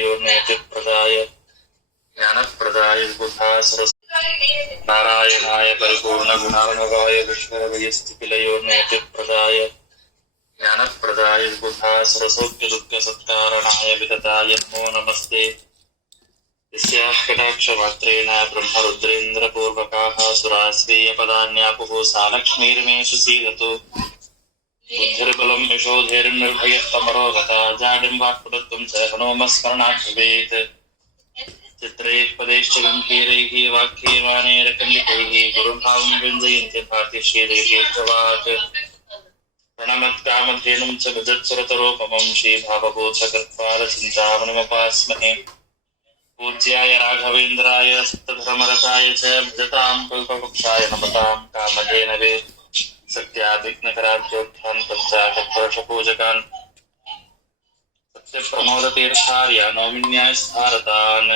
प्रदाय ज्ञानप्रदाय नारायणाय परिपूर्ण गुणार्णवाय विश्वस्थितिलयोर्नियतिप्रदाय ज्ञानप्रदाय सरसौख्यदुःखसत्कारणाय विदताय नमो नमस्ते। यस्याः कटाक्षमात्रेण ब्रह्मरुद्रेन्द्रपूर्वकाः सुरास्वीयपदान्यापुः सा लक्ष्मीर्मे सुसीदतु। बुद्धिर्बलं यशोधैर्निर्भयस्तमरो गता जाडिम्बात्पदत्वं च हनोमस्मरणात् भवेत्। चित्रैः पदैश्च गम्भीरैः वाक्येवानेरकण्डितैः गुरुभावं व्यञ्जयन्ति भातिश्रीदेवीर्भवात्। प्रणमत्कामधेनुं च विजत्सुरतरोपमं श्रीभावबोधकत्पादचिन्तामणिमुपास्महे। पूज्याय राघवेन्द्राय सप्तधर्मरताय च भजतां कल्पवृक्षाय नमतां कामधेनवे सत्याभिघ्नकराब्जोत्थान् पञ्चाशत्वर्षपूजकान् सत्यप्रमोदतीर्थार्य नौमिन्यायस्मारतान्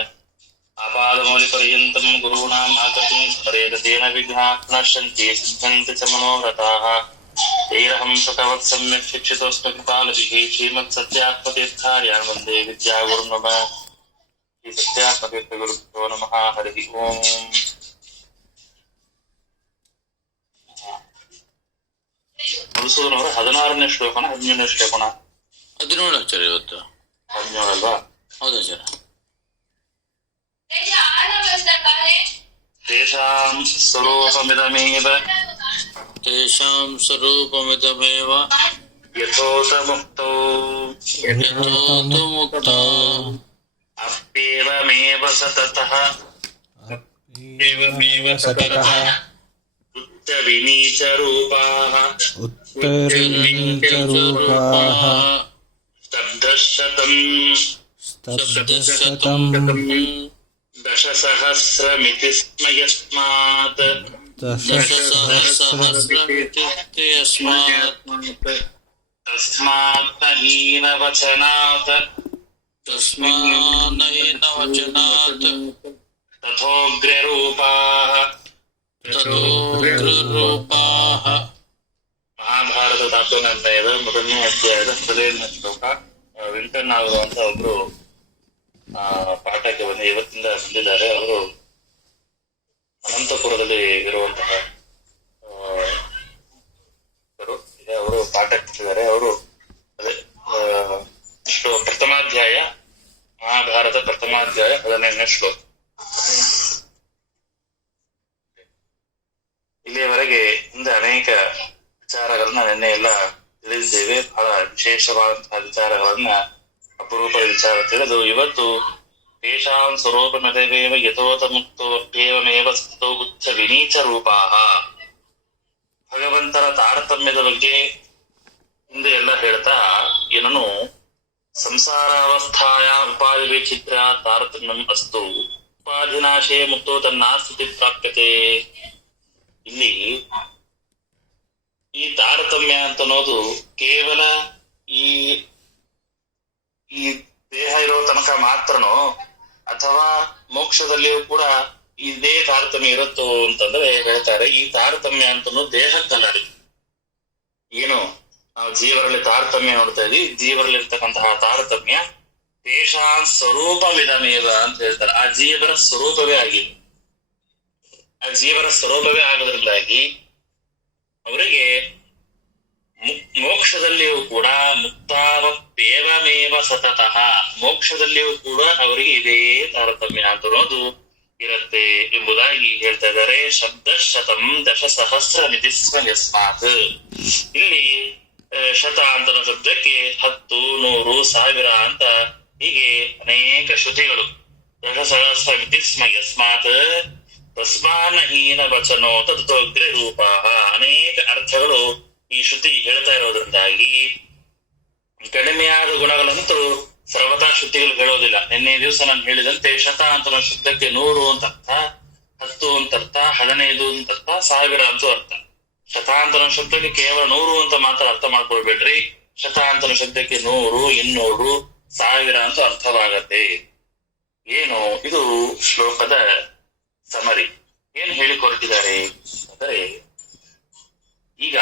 आपादमौलिपर्यन्तं गुरूणाम् आकृतिं स्मरेत् तेन विघ्नाः नश्यन्ति सिद्ध्यन्ति च मनोरथाः। तैरहं सुखवत् सम्यक् शिक्षितोऽस्मि कृपालभिः श्रीमत्सत्यात्मतीर्थार्यान् वन्दे विद्यागुरुं मम। श्रीसत्यात्मतीर्थगुरुभ्यो नमः। हरिः ओम्। ಮಧುಸೂದನವರ 16ನೇ ಶ್ಲೋಕನ 17ನೇ ಶ್ಲೋಕನ 17 ಆಚಾರ್ಯ ಇವತ್ತು 17 ಅಲ್ವಾ? ಹೌದು ಆಚಾರ್ಯ. ತೇಷಾಂ ಸ್ವರೂಪಮಿದಮೇವ ಯಥೋತ ಮುಕ್ತೌ ಅಪ್ಯೇವಮೇವ ಸತತಃ ಉತ್ತವಿನೀಚರೂಪಾಃ ಸ್ತಬ್ಧಶತಂ ದಶಸಹಸ್ರಮಿತಿ ಸ್ಮ ಯಸ್ಮಾತ್ ತಸ್ಮಾತ್ ನಹೀನವಚನಾತ್ ತಥೋಗ್ರರೂಪಾಃ ಮಹಾಭಾರತ ತಾತ್ಪರ್ಯದ ಮೊದಲನೇ ಅಧ್ಯಾಯದ 17ನೇ ಶ್ಲೋಕ. ವೆಂಕಣ್ಣವರು ಅಂತ ಒಬ್ರು ಪಾಠಕ್ಕೆ ಇವತ್ತಿಂದ ಬಂದಿದ್ದಾರೆ. ಅವರು ಅನಂತಪುರದಲ್ಲಿ ಇರುವಂತಹ ಅವರು ಪಾಠಕ್ಕಿದ್ದಾರೆ. ಅವರು ಪ್ರಥಮಾಧ್ಯಾಯ ಮಹಾಭಾರತ ಪ್ರಥಮಾಧ್ಯಾಯ 17ನೇ ಶ್ಲೋಕ. ಇಲ್ಲಿಯವರೆಗೆ ಹಿಂದೆ ಅನೇಕ ವಿಚಾರಗಳನ್ನ ನಿನ್ನೆ ಎಲ್ಲ ತಿಳಿದಿದ್ದೇವೆ. ಬಹಳ ವಿಶೇಷವಾದಂತಹ ವಿಚಾರಗಳನ್ನ ಅಪರೂಪದ ವಿಚಾರ ತಿಳಿದು ಇವತ್ತು ತೇಷಾಂ ಸ್ವರೂಪಮಿದಮೇವ ಯಥೋತ ಮುಕ್ತೋಪ್ಯೇವಮೇವ ಸ್ಥಿತೋ ಉಚ್ಚ ವಿನೀಚ ರೂಪಾಃ, ಭಗವಂತನ ತಾರತಮ್ಯದ ಬಗ್ಗೆ ಹಿಂದೆ ಎಲ್ಲ ಹೇಳ್ತಾ ಏನನು ಸಂಸಾರಾವಸ್ಥಾಯ ಉಪಾಧಿ ವಿಚಿತ್ರ ತಾರತಮ್ಯಂ ಅಸ್ತು ಉಪಾಧಿನಾಶೇ ಮುಕ್ತೋ ತನ್ನಾಸ್ಥಿತಿ ಪ್ರಾಪ್ಯತೆ. ಇಲ್ಲಿ ಈ ತಾರತಮ್ಯ ಅಂತ ಅನ್ನೋದು ಕೇವಲ ಈ ದೇಹ ಇರೋ ತನಕ ಮಾತ್ರನೋ ಅಥವಾ ಮೋಕ್ಷದಲ್ಲಿಯೂ ಕೂಡ ಇದೇ ತಾರತಮ್ಯ ಇರುತ್ತೋ ಅಂತಂದ್ರೆ ಹೇಳ್ತಾರೆ ಈ ತಾರತಮ್ಯ ಅಂತ ದೇಹಕ್ಕಲ್ಲ. ಏನು ನಾವು ಜೀವರಲ್ಲಿ ತಾರತಮ್ಯ ನೋಡ್ತಾ ಇದೀವಿ, ಜೀವರಲ್ಲಿ ಇರ್ತಕ್ಕಂತಹ ತಾರತಮ್ಯ ತೇಷಾಂ ಸ್ವರೂಪವಿದಮೇವ ಅಂತ ಹೇಳ್ತಾರೆ. ಆ ಜೀವರ ಸ್ವರೂಪವೇ ಆಗಿದೆ. ಆ ಜೀವನ ಸ್ವರೂಪವೇ ಆಗೋದ್ರಿಂದಾಗಿ ಅವರಿಗೆ ಮೋಕ್ಷದಲ್ಲಿಯೂ ಕೂಡ ಮುಕ್ತಾವಪ್ಯೇವಮೇವ ಸತತಃ, ಮೋಕ್ಷದಲ್ಲಿಯೂ ಕೂಡ ಅವರಿಗೆ ಇದೇ ತಾರತಮ್ಯ ಅಂತ ಅನ್ನೋದು ಇರುತ್ತೆ ಎಂಬುದಾಗಿ ಹೇಳ್ತಾ ಇದ್ದಾರೆ. ಶಬ್ದಶತಂ ದಶಸಹಸ್ರ ಮಿತಿ ಸ್ಮ ಯಸ್ಮಾತ್. ಇಲ್ಲಿ ಶತ ಅಂತ ಶಬ್ದಕ್ಕೆ 10, 100, 1000 ಅಂತ ಹೀಗೆ ಅನೇಕ ಶ್ರುತಿಗಳು. ದಶಸಹಸ್ರ ಮಿತಿ ಸ್ಮ ಯಸ್ಮಾತ್ ತಸ್ಮಾನಹೀನ ವಚನೋ ತದೋಗ್ರ ರೂಪಾಃ. ಅನೇಕ ಅರ್ಥಗಳು ಈ ಶ್ರುತಿ ಹೇಳ್ತಾ ಇರೋದ್ರಿಂದಾಗಿ ಕಡಿಮೆಯಾದ ಗುಣಗಳಂತೂ ಸರ್ವತಾ ಶ್ರುತಿಗಳು ಹೇಳೋದಿಲ್ಲ. ನಿನ್ನೆ ದಿವಸ ನಾನು ಹೇಳಿದಂತೆ ಶತ ಅಂತ ಶಬ್ದಕ್ಕೆ 100 ಅಂತ ಅರ್ಥ, 10 ಅಂತ ಅರ್ಥ, 15 ಅಂತ ಅರ್ಥ, 1000 ಅಂತೂ ಅರ್ಥ. ಶತಾಂತನ ಶಬ್ದಕ್ಕೆ ಕೇವಲ 100 ಅಂತ ಮಾತ್ರ ಅರ್ಥ ಮಾಡ್ಕೊಳ್ಬೇಡ್ರಿ. ಶತಾಂತನ ಶಬ್ದಕ್ಕೆ 100, 200, 1000 ಅಂತೂ ಅರ್ಥವಾಗತ್ತೆ. ಏನು ಇದು ಶ್ಲೋಕದ ಸಮರಿ. ಏನ್ ಹೇಳಿಕೊಟ್ಟಿದ್ದಾರೆ ಅಂದರೆ, ಈಗ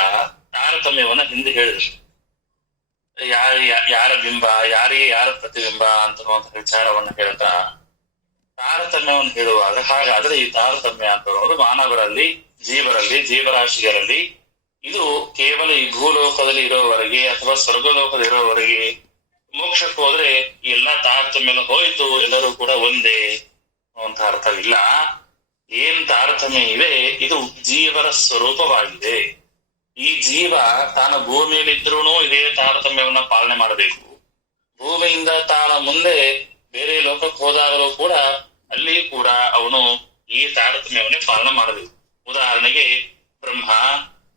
ತಾರತಮ್ಯವನ್ನ ಹಿಂದೆ ಹೇಳಿದ್ರು. ಯಾರ ಬಿಂಬ, ಯಾರಿಗೆ ಯಾರ ಪ್ರತಿಬಿಂಬ ಅಂತನ್ನುವಂತ ವಿಚಾರವನ್ನು ಹೇಳ್ತಾ ತಾರತಮ್ಯವನ್ನು ಹೇಳುವಾಗ, ಹಾಗಾದ್ರೆ ಈ ತಾರತಮ್ಯ ಅಂತ ಅನ್ನೋದು ಮಾನವರಲ್ಲಿ, ಜೀವರಾಶಿಗಳಲ್ಲಿ ಇದು ಕೇವಲ ಈ ಭೂಲೋಕದಲ್ಲಿ ಇರೋವರೆಗೆ ಅಥವಾ ಸ್ವರ್ಗಲೋಕದಲ್ಲಿ ಇರೋವರೆಗೆ, ಮೋಕ್ಷಕ್ಕೆ ಹೋದ್ರೆ ಎಲ್ಲಾ ತಾರತಮ್ಯ ಹೋಯ್ತು, ಎಲ್ಲರೂ ಕೂಡ ಒಂದೇ ಅನ್ನುವಂತ ಅರ್ಥವಿಲ್ಲ. ಏನ್ ತಾರತಮ್ಯ ಇದೆ, ಇದು ಜೀವರ ಸ್ವರೂಪವಾಗಿದೆ. ಈ ಜೀವ ತಾನು ಭೂಮಿಯಲ್ಲಿ ಇದ್ರೂ ಇದೇ ತಾರತಮ್ಯವನ್ನ ಪಾಲನೆ ಮಾಡಬೇಕು. ಭೂಮಿಯಿಂದ ತಾನು ಮುಂದೆ ಬೇರೆ ಲೋಕಕ್ಕೆ ಹೋದಾಗಲೂ ಕೂಡ ಅಲ್ಲಿ ಕೂಡ ಅವನು ಈ ತಾರತಮ್ಯವನ್ನೇ ಪಾಲನೆ ಮಾಡಬೇಕು. ಉದಾಹರಣೆಗೆ ಬ್ರಹ್ಮ,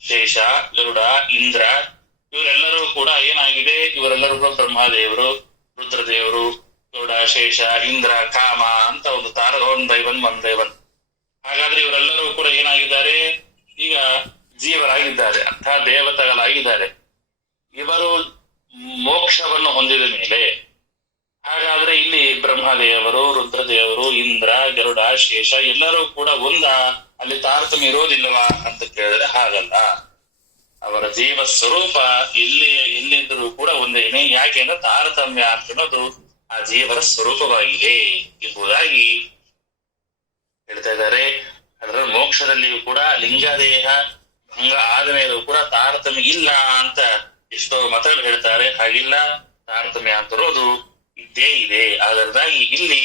ಶೇಷ, ಗರುಡ, ಇಂದ್ರ ಇವರೆಲ್ಲರೂ ಕೂಡ ಏನಾಗಿದೆ, ಇವರೆಲ್ಲರೂ ಕೂಡ ಬ್ರಹ್ಮದೇವರು, ರುದ್ರದೇವರು, ಗರುಡ, ಶೇಷ, ಇಂದ್ರ, ಕಾಮ ಅಂತ ಒಂದು ತಾರ 1 by 1. ಹಾಗಾದ್ರೆ ಇವರೆಲ್ಲರೂ ಕೂಡ ಏನಾಗಿದ್ದಾರೆ, ಈಗ ಜೀವರಾಗಿದ್ದಾರೆ, ಅರ್ಥಾತ್ ದೇವತೆಗಳಾಗಿದ್ದಾರೆ. ಇವರು ಮೋಕ್ಷವನ್ನು ಹೊಂದಿದ ಮೇಲೆ ಹಾಗಾದ್ರೆ ಇಲ್ಲಿ ಬ್ರಹ್ಮದೇವರು, ರುದ್ರದೇವರು, ಇಂದ್ರ, ಗರುಡ, ಶೇಷ ಎಲ್ಲರೂ ಕೂಡ ಅಲ್ಲಿ ತಾರತಮ್ಯ ಇರೋದಿಲ್ಲವಾ ಅಂತ ಕೇಳಿದ್ರೆ ಹಾಗಲ್ಲ. ಅವರ ಜೀವ ಸ್ವರೂಪ ಎಲ್ಲಿದ್ದರೂ ಕೂಡ ಒಂದೇನೆ. ಯಾಕೆಂದ್ರೆ ತಾರತಮ್ಯ ಅನ್ನೋದು ಆ ಜೀವರ ಸ್ವರೂಪವಾಗಿದೆ ಎಂಬುದಾಗಿ ಹೇಳ್ತಾ ಇದ್ದಾರೆ. ಅದರ ಮೋಕ್ಷದಲ್ಲಿಯೂ ಕೂಡ ಲಿಂಗದೇಹ ಭಂಗ ಆದ ಮೇಲೂ ಕೂಡ ತಾರತಮ್ಯ ಇಲ್ಲ ಅಂತ ಎಷ್ಟೋ ಮತಗಳು ಹೇಳ್ತಾರೆ. ಹಾಗಿಲ್ಲ, ತಾರತಮ್ಯ ಅಂತಿರೋದು ಇದ್ದೇ ಇದೆ. ಅದರಿಂದಾಗಿ ಇಲ್ಲಿ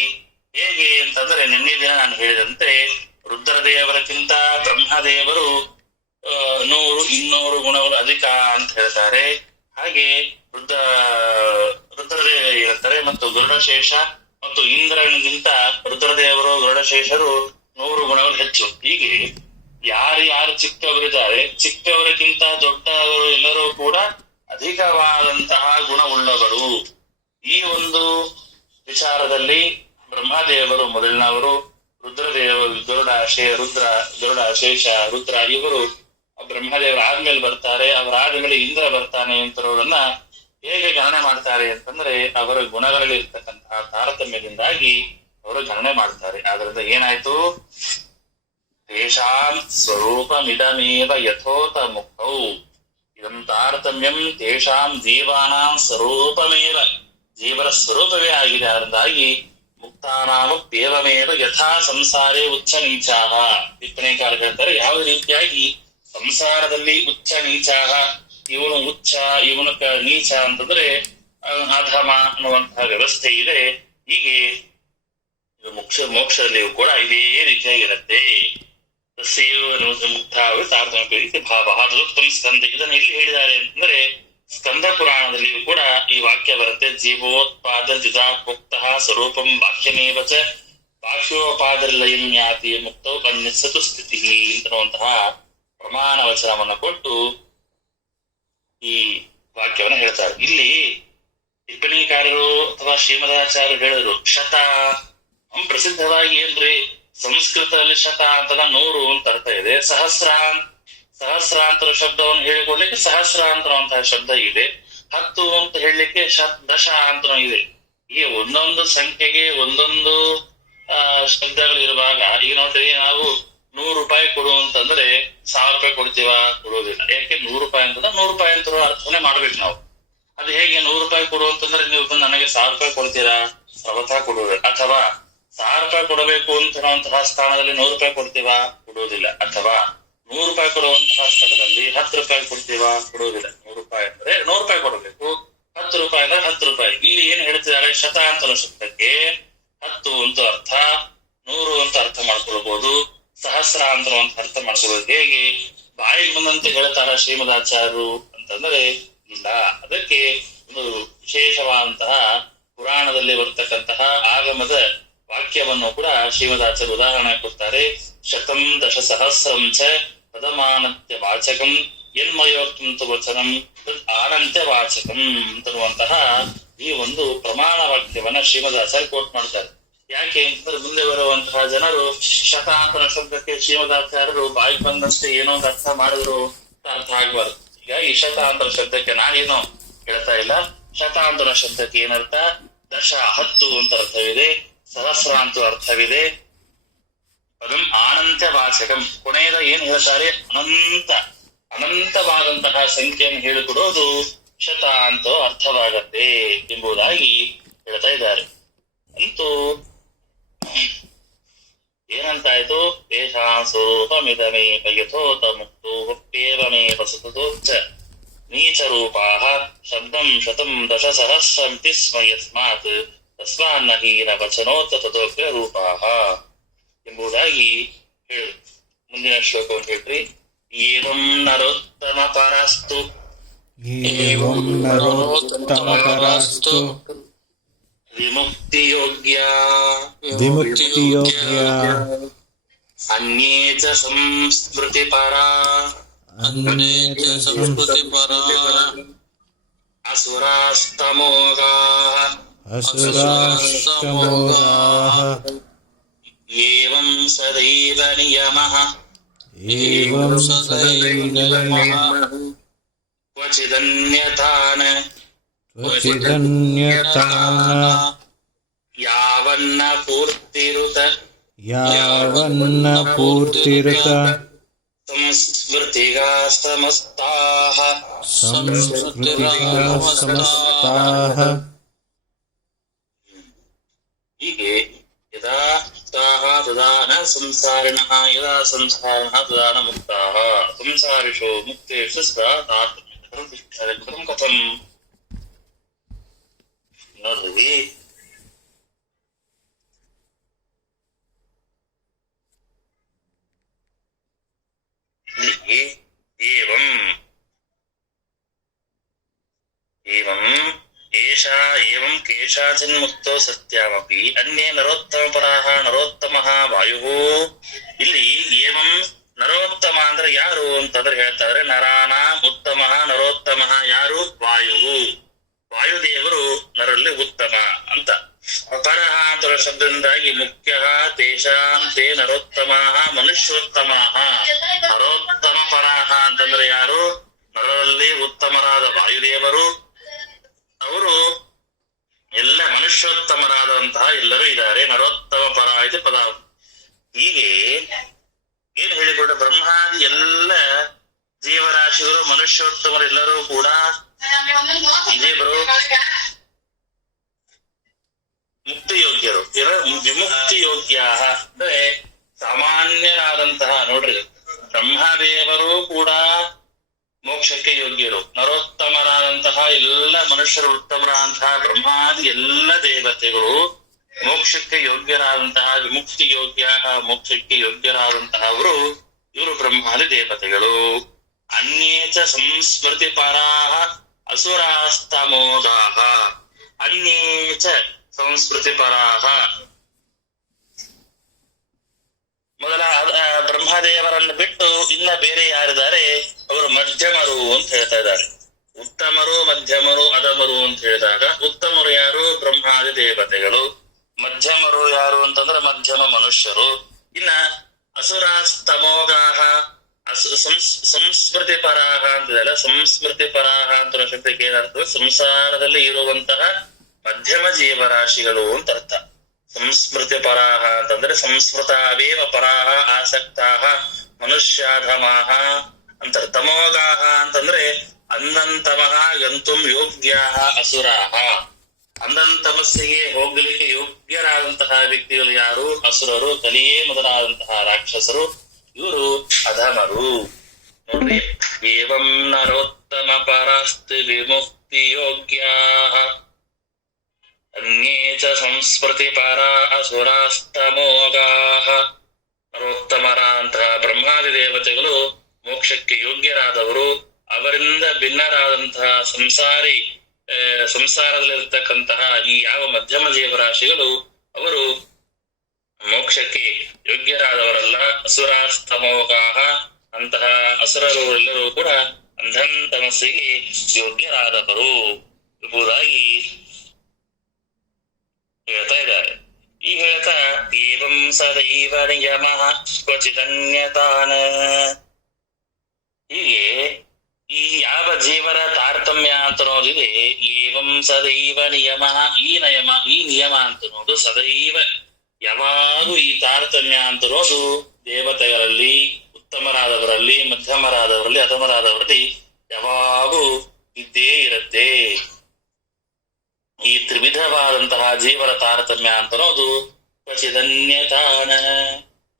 ಹೇಗೆ ಅಂತಂದ್ರೆ, ನಿನ್ನೆ ದಿನ ನಾನು ಹೇಳಿದಂತೆ ರುದ್ರದೇವರಕ್ಕಿಂತ ಬ್ರಹ್ಮದೇವರು 100-200 ಗುಣಗಳು ಅಧಿಕ ಅಂತ ಹೇಳ್ತಾರೆ. ಹಾಗೆ ರುದ್ರದೇವ ಹೇಳ್ತಾರೆ, ಮತ್ತು ಗರುಡಶೇಷ ಮತ್ತು ಇಂದ್ರನಿಗಿಂತ ರುದ್ರದೇವರು, ಗರುಡಶೇಷರು 100 ಗುಣಗಳು ಹೆಚ್ಚು. ಹೀಗೆ ಯಾರು ಚಿಕ್ಕವರಿದ್ದಾರೆ, ಚಿಕ್ಕವರಿಗಿಂತ ದೊಡ್ಡವರು ಎಲ್ಲರೂ ಕೂಡ ಅಧಿಕವಾದಂತಹ ಗುಣವುಳ್ಳವರು. ಈ ಒಂದು ವಿಚಾರದಲ್ಲಿ ಬ್ರಹ್ಮದೇವರು ಮೊದಲಿನವರು, ರುದ್ರದೇವರು, ಗರುಡ, ಶೇಷ, ರುದ್ರ ಇವರು ಬ್ರಹ್ಮದೇವರು ಆದ್ಮೇಲೆ ಬರ್ತಾರೆ. ಅವರಾದ್ಮೇಲೆ ಇಂದ್ರ ಬರ್ತಾನೆ ಅಂತಿರೋದನ್ನ ಹೇಗೆ ಗಣನೆ ಮಾಡ್ತಾರೆ ಅಂತಂದ್ರೆ, ಅವರ ಗುಣಗಳಲ್ಲಿ ಇರ್ತಕ್ಕಂತಹ ತಾರತಮ್ಯದಿಂದಾಗಿ ಅವರು ಗಣನೆ ಮಾಡ್ತಾರೆ. ಆದ್ರಿಂದ ಏನಾಯ್ತು, ತೇಷಾಂ ಸ್ವರೂಪಮಿದಮೇವ ಯಥೋತ ಮುಕ್ತೌ ಇದಂ ತಾರತಮ್ಯಂ ತೇಷಾಂ ಜೀವಾನಾಂ ಸ್ವರೂಪಮೇವ, ಜೀವರ ಸ್ವರೂಪವೇ ಆಗಿದೆ. ಅದರಿಂದಾಗಿ ಮುಕ್ತಾನಾಮಪ್ಯೇವಮೇವ ಯಥಾ ಸಂಸಾರೇ ಉಚ್ಚ ನೀಚಾಹ. ಟಿಪ್ಪಣಿಕಾರ ಹೇಳ್ತಾರೆ, ಯಾವ ರೀತಿಯಾಗಿ ಸಂಸಾರದಲ್ಲಿ ಉಚ್ಚ ನೀಚಾಹ, ಇವನು ಉಚ್ಚ ಇವನು ನೀಚ ಅಂತಂದ್ರೆ ಅಧಮ ಅನ್ನುವಂತಹ ವ್ಯವಸ್ಥೆ ಇದೆ. ಹೀಗೆ ಮೋಕ್ಷದಲ್ಲಿಯೂ ಕೂಡ ಇದೇ ರೀತಿಯಾಗಿರುತ್ತೆ. ಮುಕ್ತಾವ ತಾರತಮ್ಯ ರೀತಿ ಭಾವ ತದುಕ್ತಂ ಸ್ಕಂದ. ಇದನ್ನು ಎಲ್ಲಿ ಹೇಳಿದ್ದಾರೆ ಅಂತಂದ್ರೆ, ಸ್ಕಂದ ಪುರಾಣದಲ್ಲಿಯೂ ಕೂಡ ಈ ವಾಕ್ಯ ಬರುತ್ತೆ. ಜೀವೋತ್ಪಾದ ಜಿದಾಪೋಕ್ತಃ ಸ್ವರೂಪಂ ವಾಕ್ಯಮೇವ ಚ ಬಾಹ್ಯೋಪಾದರ್ಲಯಂ ಯಾತಿ ಮುಕ್ತೌ ಅನ್ಯಸತು ಸ್ಥಿತಿ ಅಂತನ್ನುವಂತಹ ಪ್ರಮಾಣ ವಚನವನ್ನು ಕೊಟ್ಟು ಈ ವಾಕ್ಯವನ್ನು ಹೇಳ್ತಾರೆ. ಇಲ್ಲಿ ಟಿಪ್ಪಣಿಕಾರರು ಅಥವಾ ಶ್ರೀಮದಾಚಾರ್ಯರು ಹೇಳಿದ್ರು, ಶತ ಪ್ರಸಿದ್ಧವಾಗಿ ಏನ್ರಿ ಸಂಸ್ಕೃತದಲ್ಲಿ ಶತ ಅಂತ 100 ಅಂತ ಅರ್ಥ ಇದೆ. ಸಹಸ್ರಾಂತರ ಶಬ್ದವನ್ನು ಹೇಳಿಕೊಡ್ಲಿಕ್ಕೆ ಸಹಸ್ರಾಂತರ ಅಂತಹ ಶಬ್ದ ಇದೆ. 10 ಅಂತ ಹೇಳಲಿಕ್ಕೆ ದಶ ಅಂತ ಇದೆ. ಹೀಗೆ ಒಂದೊಂದು ಸಂಖ್ಯೆಗೆ ಒಂದೊಂದು ಶಬ್ದಗಳಿರುವಾಗ, ಈಗ ನೋಡ್ರಿ, ನಾವು 100 ರೂಪಾಯಿ ಕೊಡು ಅಂತಂದ್ರೆ 1000 ರೂಪಾಯಿ ಕೊಡ್ತೀವ? ಕೊಡೋದಿಲ್ಲ. ಯಾಕೆ? 100 ರೂಪಾಯಿ ಅಂತಂದ್ರೆ 100 ರೂಪಾಯಿ ಅಂತ ಅರ್ಥನೆ ಮಾಡ್ಬೇಕು ನಾವು. ಅದು ಹೇಗೆ 100 ರೂಪಾಯಿ ಕೊಡು ಅಂತಂದ್ರೆ, ನೀವು ನನಗೆ 1000 ರೂಪಾಯಿ ಕೊಡ್ತೀರಾ? ಸರ್ವಥಾ ಕೊಡುವುದಿಲ್ಲ. ಅಥವಾ 1000 ರೂಪಾಯಿ ಕೊಡಬೇಕು ಅಂತ ಹೇಳುವಂತಹ ಸ್ಥಾನದಲ್ಲಿ 100 ರೂಪಾಯಿ ಕೊಡ್ತೀವಾ? ಕೊಡುವುದಿಲ್ಲ. ಅಥವಾ 100 ರೂಪಾಯಿ ಕೊಡುವಂತಹ ಸ್ಥಳದಲ್ಲಿ 10 ರೂಪಾಯಿ ಕೊಡ್ತೀವಾ? ಕೊಡುವುದಿಲ್ಲ. 100 ರೂಪಾಯಿ ಅಂದ್ರೆ 100 ರೂಪಾಯಿ ಕೊಡಬೇಕು, 10 ರೂಪಾಯಿ ಅಂದ್ರೆ 10 ರೂಪಾಯಿ. ಇಲ್ಲಿ ಏನ್ ಹೇಳ್ತಿದ್ದಾರೆ, ಶತಾಂತರ ಶಬ್ದಕ್ಕೆ 10 ಅಂತ ಅರ್ಥ, 100 ಅಂತ ಅರ್ಥ ಮಾಡ್ಕೊಳ್ಬಹುದು, ಸಹಸ್ರಾಂತರ ಅಂತ ಅರ್ಥ ಮಾಡ್ಕೊಳ್ಬಹುದು. ಹೇಗೆ ಬಾಯಿಗೆ ಬಂದಂತೆ ಹೇಳ್ತಾರ ಶ್ರೀಮದಾಚಾರ್ಯರು ಅಂತಂದ್ರೆ ಇಲ್ಲ. ಅದಕ್ಕೆ ಒಂದು ವಿಶೇಷವಾದಂತಹ ಪುರಾಣದಲ್ಲಿ ಬರ್ತಕ್ಕಂತಹ ಆಗಮದ ವಾಕ್ಯವನ್ನು ಕೂಡ ಶ್ರೀಮದಾಚಾರ್ಯ ಉದಾಹರಣೆ ಕೊಡ್ತಾರೆ. ಶತಂ ದಶ ಸಹಸ್ರಂ ಚ ಪದಮಾನತ್ಯ ವಾಚಕಂ ಯನ್ಮಯೋಕ್ತಂತು ವಚನಂ ಆನಂತ್ಯ ವಾಚಕಂ ಅಂತನ್ನುವಂತಹ ಈ ಒಂದು ಪ್ರಮಾಣ ವಾಕ್ಯವನ್ನ ಶ್ರೀಮದಾಚಾರ್ಯ ಕೋಟ್ ಮಾಡ್ತಾರೆ. ಯಾಕೆ ಅಂತಂದ್ರೆ, ಮುಂದೆ ಬರುವಂತಹ ಜನರು ಶತಾಂತರ ಶಬ್ದಕ್ಕೆ ಶ್ರೀಮದಾಚಾರ್ಯರು ಬಾಯಿಗೆ ಬಂದಂತೆ ಏನೋ ಒಂದು ಅರ್ಥ ಮಾಡಿದ್ರು ಅರ್ಥ ಆಗ್ಬಾರ್ದು. ಹೀಗಾಗಿ ಶತಾಂತರ ಶಬ್ದಕ್ಕೆ ನಾನೇನು ಹೇಳ್ತಾ ಇಲ್ಲ. ಶತಾಂತರ ಶಬ್ದಕ್ಕೆ ಏನರ್ಥ? ದಶ 10 ಅಂತ ಅರ್ಥವಿದೆ, ಸಹಸ್ರ ಅಂತ ಅರ್ಥವಿದೆ. ಪದಂ ಅನಂತ್ಯ ವಾಚಕಂ, ಕೊನೆಯದ ಏನ್ ಹೇಳ್ತಾರೆ, ಅನಂತವಾದಂತಹ ಸಂಖ್ಯೆಯನ್ನು ಹೇಳಿಕೊಡೋದು ಶತ ಅಂತ ಅರ್ಥವಾಗತ್ತೆ ಎಂಬುದಾಗಿ ಹೇಳ್ತಾ ಇದ್ದಾರೆ. ಅಂತೂ ಏನಂತಾಯ್ತು? ತೇಷಾಂ ಸ್ವರೂಪಮಿದಮೇವ ಯಥೋತ ಮುಕ್ತೋ ವಪ್ಯೇವಮೇವ ಸತತೋಚ್ಚ ನೀಚರೂಪಾಃ ಶಬ್ದಂ ಶತಂ ದಶಸಹಸ್ರಂತಿ ಸ್ಮ ಯಸ್ಮಾತ್ ತಸ್ಮಾನ್ನ ಹೀನ ವಚನೋತ್ತ ತಥೋಗ್ರ ರೂಪಾಃ ಎಂಬುದಾಗಿ ಹೇಳಿ ಮುಂದಿನ ಶ್ಲೋಕವನ್ನು ಹೇಳ್ರಿ. ಏವಂ ನರೋತ್ತಮ ಪರಸ್ತು ಏವಂ ನರೋತ್ತಮಪರಸ್ತು ವಿಮುಕ್ತಿಯೋಗ್ಯ ವಿಮುಕ್ತಿಯೋಗ್ಯ ಅನ್ಯೇ ಚ ಸಂಸ್ಮೃತಿಪರಾ अन्ये च संस्कृतिपरा ಅಸುರಾಸ್ತಮೋಗಾಃ ಅಸುರಾಷ್ಟಮೋಗಾಃ ಏವಂ ಸದೈವ ನಿಯಮಃ ಏವಂ ಸದೈವ ನಿಯಮಃ ಕ್ವಚಿದನ್ಯಥಾನ ಕ್ವಚಿದನ್ಯಥಾನ ಯಾವನ್ನ ಪೂರ್ತಿರುತ ಯಾವನ್ನ ಪೂರ್ತಿರುತ ಸಂಸ್ಮೃತಿಗಾಸ್ತಮಸ್ತಾಃ ಸಂಸ್ಕೃತಿಃ ಸಮಸ್ತಾಃ. ಹೀಗೆ ಯದಾ ಮುಕ್ತಾಃ ತದಾ ನ ಸಂಸಾರಿಣಃ ಯದಾ ಸಂಸಾರಿಣಃ ತದಾ ನ ಮುಕ್ತಾಃ ಸಂಸಾರಿಷು ಮುಕ್ತೇಷು ಸದಾ ತಾತ್ಪರ್ಯಂ ತಿಷ್ಠತೆ. ಕಥಂ ನೋಡ್ರಿ, ಇಲ್ಲಿ ಏವಂ ಏವಂ ಏಷಾ ಏವಂ ಕೇಶಾಚಿನ್ಮುಕ್ತೋ ಸತ್ಯಾಮಪಿ ಅನ್ಯೇ ನರೋತ್ತಮಪರಾಃ ನರೋತ್ತಮಃ ವಾಯುಃ. ಇಲ್ಲಿ ಏವಂ ನರೋತ್ತಮ ಅಂದ್ರೆ ಯಾರು ಅಂತಂದ್ರೆ ಹೇಳ್ತಾರೆ, ನರಾನಾಂ ಉತ್ತಮಃ ನರೋತ್ತಮಃ ಯಾರು? ವಾಯುವು. ವಾಯುದೇವರು ನರಲ್ಲಿ ಉತ್ತಮ ಅಂತ. ಪರಃ ಅಂತ ಶಬ್ದದಿಂದಾಗಿ ಮುಖ್ಯ ತೇಷಾಂ ತೇ ನರೋತ್ತಮಃ ಮನುಷ್ಯೋತ್ತಮಃ. ನರೋತ್ತಮ ಪರಃ ಅಂತಂದ್ರೆ ಯಾರು? ನರರಲ್ಲಿ ಉತ್ತಮರಾದ ವಾಯುದೇವರು. ಅವರು ಎಲ್ಲ ಮನುಷ್ಯೋತ್ತಮರಾದಂತಹ ಎಲ್ಲರೂ ಇದ್ದಾರೆ. ನರೋತ್ತಮ ಪರ ಇದು ಪದ. ಹೀಗೆ ಏನ್ ಹೇಳಿಕೊಟ್ಟ? ಬ್ರಹ್ಮಾದಿ ಎಲ್ಲ ಜೀವರಾಶಿಗಳು ಮನುಷ್ಯೋತ್ತಮರೆಲ್ಲರೂ ಕೂಡ ದೇವರು ಮುಕ್ತಿಯೋಗ್ಯರು. ವಿಮುಕ್ತಿ ಯೋಗ್ಯ ಅಂದ್ರೆ ಸಾಮಾನ್ಯರಾದಂತಹ, ನೋಡ್ರಿ, ಬ್ರಹ್ಮದೇವರು ಕೂಡ ಮೋಕ್ಷಕ್ಕೆ ಯೋಗ್ಯರು. ನರೋತ್ತಮರಾದಂತಹ ಎಲ್ಲ ಮನುಷ್ಯರು ಉತ್ತಮರಾದಂತಹ ಬ್ರಹ್ಮಾದಿ ಎಲ್ಲ ದೇವತೆಗಳು ಮೋಕ್ಷಕ್ಕೆ ಯೋಗ್ಯರಾದಂತಹ ವಿಮುಕ್ತಿ ಯೋಗ್ಯ ಮೋಕ್ಷಕ್ಕೆ ಯೋಗ್ಯರಾದಂತಹ ಅವರು ಇವರು ಬ್ರಹ್ಮಾದಿ ದೇವತೆಗಳು. ಅನ್ಯೇಚ ಸಂಸ್ಮೃತಿ ಪರಾಹ ಅಸುರಾಸ್ತಮೋಗಾಹ. ಅನ್ಯೇಚ ಸಂಸ್ಮೃತಿ ಪರಾಹ, ಮೊದಲ ಬ್ರಹ್ಮದೇವರನ್ನು ಬಿಟ್ಟು ಇನ್ನ ಬೇರೆ ಯಾರಿದ್ದಾರೆ ಅವರು ಮಧ್ಯಮರು ಅಂತ ಹೇಳ್ತಾ ಇದ್ದಾರೆ. ಉತ್ತಮರು ಮಧ್ಯಮರು ಅಧಮರು ಅಂತ ಹೇಳಿದಾಗ ಉತ್ತಮರು ಯಾರು? ಬ್ರಹ್ಮಾದಿ ದೇವತೆಗಳು. ಮಧ್ಯಮರು ಯಾರು ಅಂತಂದ್ರೆ ಮಧ್ಯಮ ಮನುಷ್ಯರು. ಇನ್ನ ಅಸುರಾಸ್ತಮೋಗಾಹ ಸಂಸ್ಮೃತಿ ಪರಾಹ ಅಂತಿದೆಲ್ಲ. ಸಂಸ್ಮೃತಿ ಪರಾಹ ಅಂತ ಶಬ್ದಕ್ಕೆ ಏನರ್ಥ? ಸಂಸಾರದಲ್ಲಿ ಇರುವಂತಹ ಮಧ್ಯಮ ಜೀವರಾಶಿಗಳು ಅಂತ ಅರ್ಥ. ಸಂಸ್ಮೃತಿ ಪರಾಹ ಅಂತಂದ್ರೆ ಸಂಸ್ಮೃತಾವೇವ ಪರಾಹ ಆಸಕ್ತಾಹ ಮನುಷ್ಯಾಧಮಾಹ ಅಂತ. ತಮೋಗಾಹ ಅಂತಂದ್ರೆ ಅಂಧಂತಮಃ ಗಂತುಂ ಯೋಗ್ಯಾಹ ಅಸುರಾಹ. ಅಂಧಂತಮಸ್ಸಿಗೆ ಹೋಗ್ಲಿಕ್ಕೆ ಯೋಗ್ಯರಾದಂತಹ ವ್ಯಕ್ತಿಗಳು ಯಾರು? ಅಸುರರು, ಕಲಿಯೇ ಮೊದಲಾದಂತಹ ರಾಕ್ಷಸರು, ಇವರು ಅಧಮರು. ನೋಡ್ರಿ, ಏವಂ ನರೋತ್ತಮ ಪರಾಸ್ತಿ ವಿಮುಕ್ತಿ ಯೋಗ್ಯಾಹ ಅನ್ಯೇ ಚ ಸಂಸ್ಮೃತಿ ಪರ ಅಸುರಾಸ್ತಮೋಗಾಹ. ನರೋತ್ತಮರಾದಂತಹ ಬ್ರಹ್ಮಾದಿ ದೇವತೆಗಳು ಮೋಕ್ಷಕ್ಕೆ ಯೋಗ್ಯರಾದವರು. ಅವರಿಂದ ಭಿನ್ನರಾದಂತಹ ಸಂಸಾರದಲ್ಲಿರ್ತಕ್ಕಂತಹ ಈ ಯಾವ ಮಧ್ಯಮ ಜೀವರಾಶಿಗಳು ಅವರು ಮೋಕ್ಷಕ್ಕೆ ಯೋಗ್ಯರಾದವರಲ್ಲ. ಅಸುರಾಸ್ತಮೋಗಾಹ, ಅಂತಹ ಅಸುರರು ಎಲ್ಲರೂ ಕೂಡ ಅಂಧನ್ ತಮಸ್ಸಿಗೆ ಯೋಗ್ಯರಾದವರು ಎಂಬುದಾಗಿ ಹೇಳ್ತಾ ಇದ್ದಾರೆ. ಈ ಹೇಳ್ತಾ ಏವಂ ಸದೈವ ನಿಯಮಃ ಕ್ವಚಿದನ್ಯತಾನ. ಹೀಗೆ ಈ ಯಾವ ಜೀವನ ತಾರತಮ್ಯ ಅಂತ ಅನ್ನೋದಿದೆ, ಏವಂ ಸದೈವ ನಿಯಮ, ಈ ನಿಯಮ ಅಂತ ಅನ್ನೋದು ಸದೈವ ಯಾವಾಗೂ ಈ ತಾರತಮ್ಯ ಅಂತ ಅನ್ನೋದು ದೇವತೆಗಳಲ್ಲಿ ಉತ್ತಮರಾದವರಲ್ಲಿ, ಮಧ್ಯಮರಾದವರಲ್ಲಿ, ಅಧಮರಾದವರಲ್ಲಿ ಯಾವಾಗೂ ಇದ್ದೇ ಇರುತ್ತೆ ಕ್ವಚಿದನ್ಯತಾನ,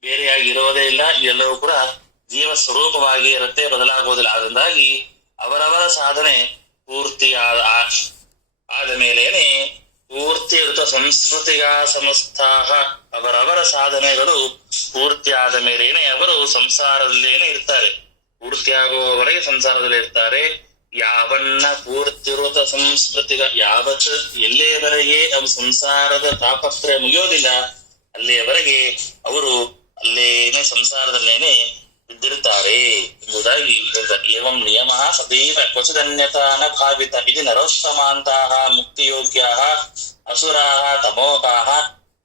ಬೇರೆಯಾಗಿರೋದೇ ಇಲ್ಲ, ಇದೆಲ್ಲವೂ ಕೂಡ ಜೀವ ಸ್ವರೂಪವಾಗಿ ಇರುತ್ತೆ, ಬದಲಾಗುವುದಿಲ್ಲ. ಅದರಿಂದಾಗಿ ಅವರವರ ಸಾಧನೆ ಪೂರ್ತಿ ಆದ ಮೇಲೇನೆ ಪೂರ್ತಿ ಋತ ಸಂಸ್ಕೃತಿಗ ಸಮಸ್ತಾಹ, ಅವರವರ ಸಾಧನೆಗಳು ಪೂರ್ತಿ ಆದ ಮೇಲೇನೆ ಅವರು ಸಂಸಾರದಲ್ಲೇನೆ ಇರ್ತಾರೆ, ಪೂರ್ತಿಯಾಗುವವರೆಗೆ ಸಂಸಾರದಲ್ಲಿ ಇರ್ತಾರೆ. ಯಾವನ್ನ ಪೂರ್ತಿ ಋತ ಸಂಸ್ಕೃತಿಗ, ಯಾವತ್ ಎಲ್ಲಿಯವರೆಗೆ ಅವು ಸಂಸಾರದ ತಾಪತ್ರಯ ಮುಗಿಯೋದಿಲ್ಲ ಅಲ್ಲಿಯವರೆಗೆ ಅವರು ಅಲ್ಲೇನೆ ಸಂಸಾರದಲ್ಲೇನೆ ಬಿದ್ದಿರುತ್ತಾರೆ ಎಂಬುದಾಗಿ ಹೇಳ್ತಾರೆ. ಏವಂ ನಿಯಮ ಸದೈವ ಕ್ವಚಿದನ್ಯತಾ ನ ಭಾವಿತ ಇದು ನರೋತ್ತಮಾಂತಾಃ ಮುಕ್ತಿಯೋಗ್ಯಾಃ ಅಸುರಾಃ ತಮೋಗಾಃ